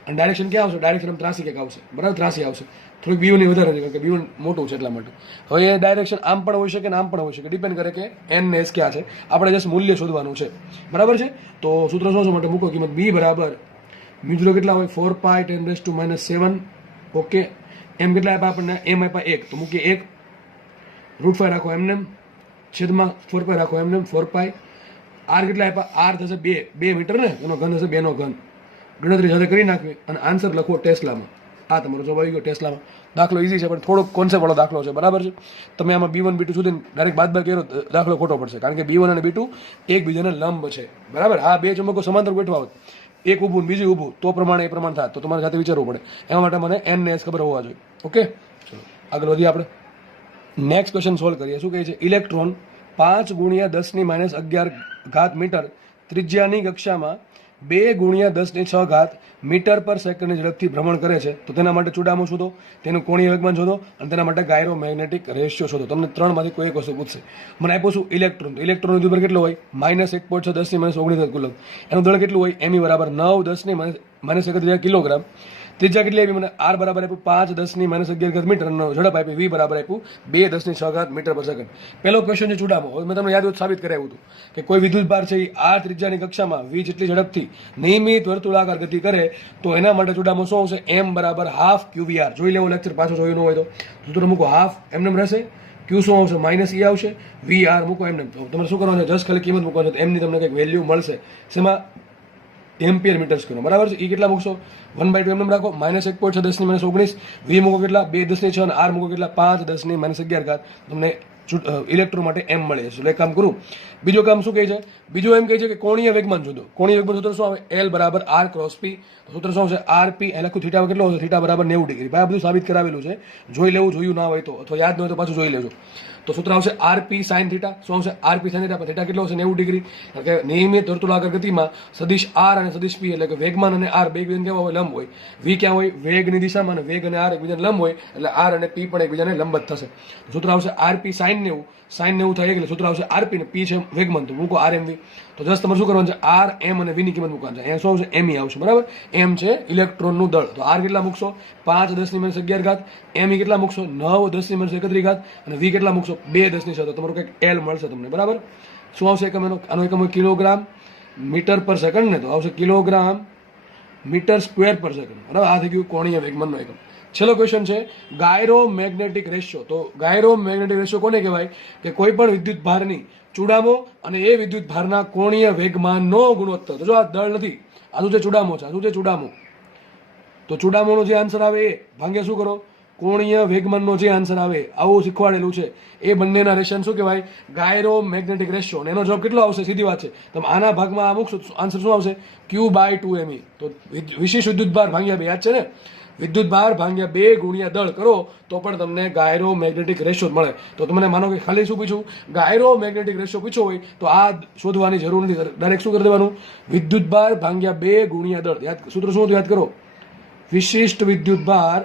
અને ડાયરેક્શન ક્યાં આવશે? ડાયરેક્શન ત્રાસી ક્યાંક આવશે, બરાબર? ત્રાસી આવશે. થોડીક B1 ની વધારે છે, કારણ કે B1 મોટું છે એટલા માટે. હવે એ ડાયરેક્શન આમ પણ હોઈ શકે ને આમ પણ હોઈ શકે, ડિપેન્ડ કરે કે N ને S ક્યાં છે. આપણે જસ્ટ મૂલ્ય શોધવાનું છે, બરાબર છે? તો સૂત્ર શું માટે મૂકો? કિંમત B બરાબર મ્યુ0 કેટલા હોય? 4 × 10⁻⁷. ઓકે. M કેટલા આપ્યા આપણને? M આપ્યા 1, તો મૂકીએ 1. √5 રાખો એમને, છેદમાં 4 રાખો એમને, 4 R કેટલા આપ્યા? R થશે 2 મીટર ને, એનો ઘન થશે 2 નો ઘન. ગણતરી સાથે કરી નાખવી અને આન્સર લખો ટેસ્લામાં. આ તમારો જવાબ આવી ગયો ટેસ્લામાં. દાખલો ઈઝી છે પણ થોડોક કોન્સેપ્ટ વાળો દાખલો છે, બરાબર છે? તમે આમાં B1 B2 સુધી ડાયરેક્ટ બાદબાકી કરો, દાખલો ખોટો પડશે, કારણ કે B1 અને B2 એકબીજાને લંબ છે, બરાબર? આ બે ચુંબકો સમાંતર ગોઠવા હોત, એક ઊભું બીજું ઊભું, તો પ્રમાણે એ પ્રમાણ થાય. તો તમારે સાથે વિચારવું પડે. એના માટે મને N ને S ખબર હોવા જોઈએ. ઓકે, ચલો આગળ વધીએ આપણે. નેક્સ્ટ ક્વેશ્ચન સોલ્વ કરીએ. શું કહે છે? ઇલેક્ટ્રોન 5 × 10⁻11 મીટર ત્રિજ્યાની કક્ષામાં 2 × 10⁶ મીટર પર સેકન્ડની ઝડપથી ભ્રમણ કરે છે. તો તેના માટે ચુડામો શોધો, તેનું કોણીય વેગમાન શોધો અને તેના માટે ગાયરો મેગ્નેટિક રેશિયો શોધો. તમને 3 માંથી કોઈ એક વસ્તુ પૂછશે. મને આપ્યું શું? ઇલેક્ટ્રોન. તો ઇલેક્ટ્રોનનો વિદ્યુતભાર કેટલો હોય? -1.6 10⁻⁻19 કુલમ. એનું દળ કેટલું હોય? Me બરાબર 9 10⁻31 કિલોગ્રામ. ત્રિજ્યા કેટલી આપી મને? R બરાબર આપ્યું 5 10⁻11 મીટર. ઝડપ આપી V બરાબર આપ્યું 2 10⁶ મીટર પર સેકન્ડ. પહેલો ક્વેશ્ચન છે ચુડામો. હવે મેં તમને યાદ હોય સાબિત કરાવ્યું હતું કે કોઈ વિદ્યુત ભાર છે એ R ત્રિજ્યાની કક્ષામાં V જેટલી ઝડપથી નિયમિત વર્તુળાકાર ગતિ કરે તો એના માટે ચુડામો શું આવશે? M બરાબર હાફ QVR. જોઈ લેવો લેક્ચર, પાછો જોયું ન હોય તો સૂત્ર મૂકો. હાફ એમને રહેશે, Q શું આવશે? -E આવશે, VR મૂકો એમને. તમારે શું કરવાનું છે? જસ્ટ ખાલી કિંમત મૂકવાની છે, એમની તમને કંઈક વેલ્યુ મળશે. શેમાં? એમ્પિયર મીટર સ્ક્વેર, બરાબર છે? એ કેટલા મૂકશો? 1/2 એમને રાખો, -1.6 10⁻19. V મૂકો કેટલા? 2 10⁶ અને R મૂકો કેટલા? 5 10⁻11. તમને ઇલેક્ટ્રોન માટે M મળે છે. એટલે એક કામ કરું. બીજો કામ શું કહે છે? બીજું એમ કહે છે કે કોણીય વેગમાન શોધો. કોણીય વેગમાન સૂત્ર શું આવે? L બરાબર R ક્રોસ P. સૂત્ર શું આવશે? RP. એ લખું થીટા કેટલો આવશે? થીટા બરાબર 90 ડિગ્રી. ભાઈ આ બધું સાબિત કરાવેલું છે, જોઈ લેવું. જોયું ના હોય તો, અથવા યાદ ન હોય તો પાછું જોઈ લેજો. તો સૂત્ર આવશે RP sin θ. શું આવશે? RP sin θ. થીટા કેટલો હશે? 90 ડિગ્રી. કારણ કે નિયમિત વર્તુળાકાર ગતિમાં સદિશ R અને સદિશ P, એટલે કે વેગમાન અને R બે એકબીજાને કેવા હોય? લંબ હોય. V ક્યાં હોય? વેગની દિશામાં, અને વેગ અને R એકબીજાને લંબ હોય, એટલે R અને P પણ એકબીજાને લંબ જ થશે. સૂત્ર આવશે RP sin 90. sin 90 થાય એટલે સૂત્ર આવશે RP ને P છે વેગમાન, તો મૂકો RMV. તો જસ્ટ તમારે શું કરવાનું છે? R, M અને V ની કિંમત મૂકવાની છે. અહીંયા શું આવશે? Me આવશે, બરાબર? M છે ઇલેક્ટ્રોનનું દળ. તો R કેટલા મૂકશો? 5 10⁻11. Me કેટલા મૂકશો? 9 10⁻31. અને V કેટલા મૂકશો? 2 10⁻6. તો તમારું કંઈક L મળશે તમને, બરાબર? શું આવશે એકમ એનો? આનો એકમ હોય કિલોગ્રામ મીટર પર સેકન્ડ ને, તો આવશે કિલોગ્રામ મીટર સ્ક્વેર પર સેકન્ડ, બરાબર? આ થઈ ગયું કોણીય વેગમાનનો એકમ. છેલ્લો ક્વેશ્ચન છે ગાયરો મેગ્નેટિક રેશિયો. તો ગાયરો મેગ્નેટિક રેશિયો કોને કહેવાય? કે કોઈ પણ વિદ્યુત ભારની ચુડામો અને એ વિદ્યુત ભારના કોણીય વેગમાનનો ગુણોત્તર. તો જો આ દળ નથી, આ શું છે? ચુડામો છે. આ શું છે? ચુડામો. તો ચુડામોનો જે આન્સર આવે એ ભાંગે શું કરો? કોણીય વેગમાનનો જે આન્સર આવે, આવું શીખવાડેલું છે, એ બંનેના રેશિયો શું કહેવાય? ગાયરો મેગ્નેટિક રેશિયો. અને એનો જવાબ કેટલો આવશે? સીધી વાત છે, તમે આના ભાગમાં આ મૂકશો, આન્સર શું આવશે? Q/2 Me. તો વિશેષ વિદ્યુત ભાર ભાંગ્યા 2, યાદ છે ને? વિદ્યુત ભાર ભાંગ્યા 2 ગુણ્યા દળ કરો તો પણ તમને ગાયરો મેગ્નેટિક રેશિયો મળે. તો તમને માનો કે ખાલી શું પૂછ્યું? ગાયરો મેગ્નેટિક રેશિયો પૂછ્યો હોય તો આ શોધવાની જરૂર નથી. ડાયરેક્ટ શું કરી દેવાનું? વિદ્યુત ભાર ભાંગ્યા 2 ગુણ્યા દળ. યાદ સૂત્ર શું હતું? યાદ કરો. વિશિષ્ટ વિદ્યુત ભાર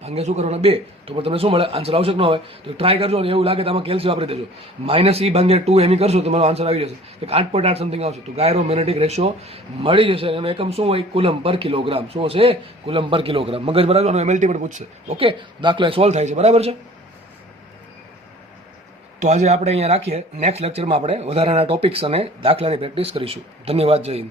ભાંગ્યા શું કરવાના? 2. તો પણ તમને શું મળે? આન્સર આવશે કે ન આવે? તો ટ્રાય કરજો. અને એવું લાગે તો આમાં કેલ્સી વાપરી દેજો. -E/2 Me કરશો તમારો આન્સર આવી જશે. 8.8 સમથિંગ આવશે. તો ગાયરો મેગ્નેટિક રેશિયો મળી જશે. એનો એકમ શું હોય? કુલમ પર કિલોગ્રામ. શું હશે? કુલમ પર કિલોગ્રામ. મગજ બરાબર. અને MLT પણ પૂછશે. ઓકે, દાખલો સોલ્વ થાય છે, બરાબર છે? તો આજે આપણે અહીંયા રાખીએ. નેક્સ્ટ લેક્ચરમાં આપણે વધારાના ટોપિક્સ અને દાખલાની પ્રેક્ટિસ કરીશું. ધન્યવાદ. જય હિન્દ.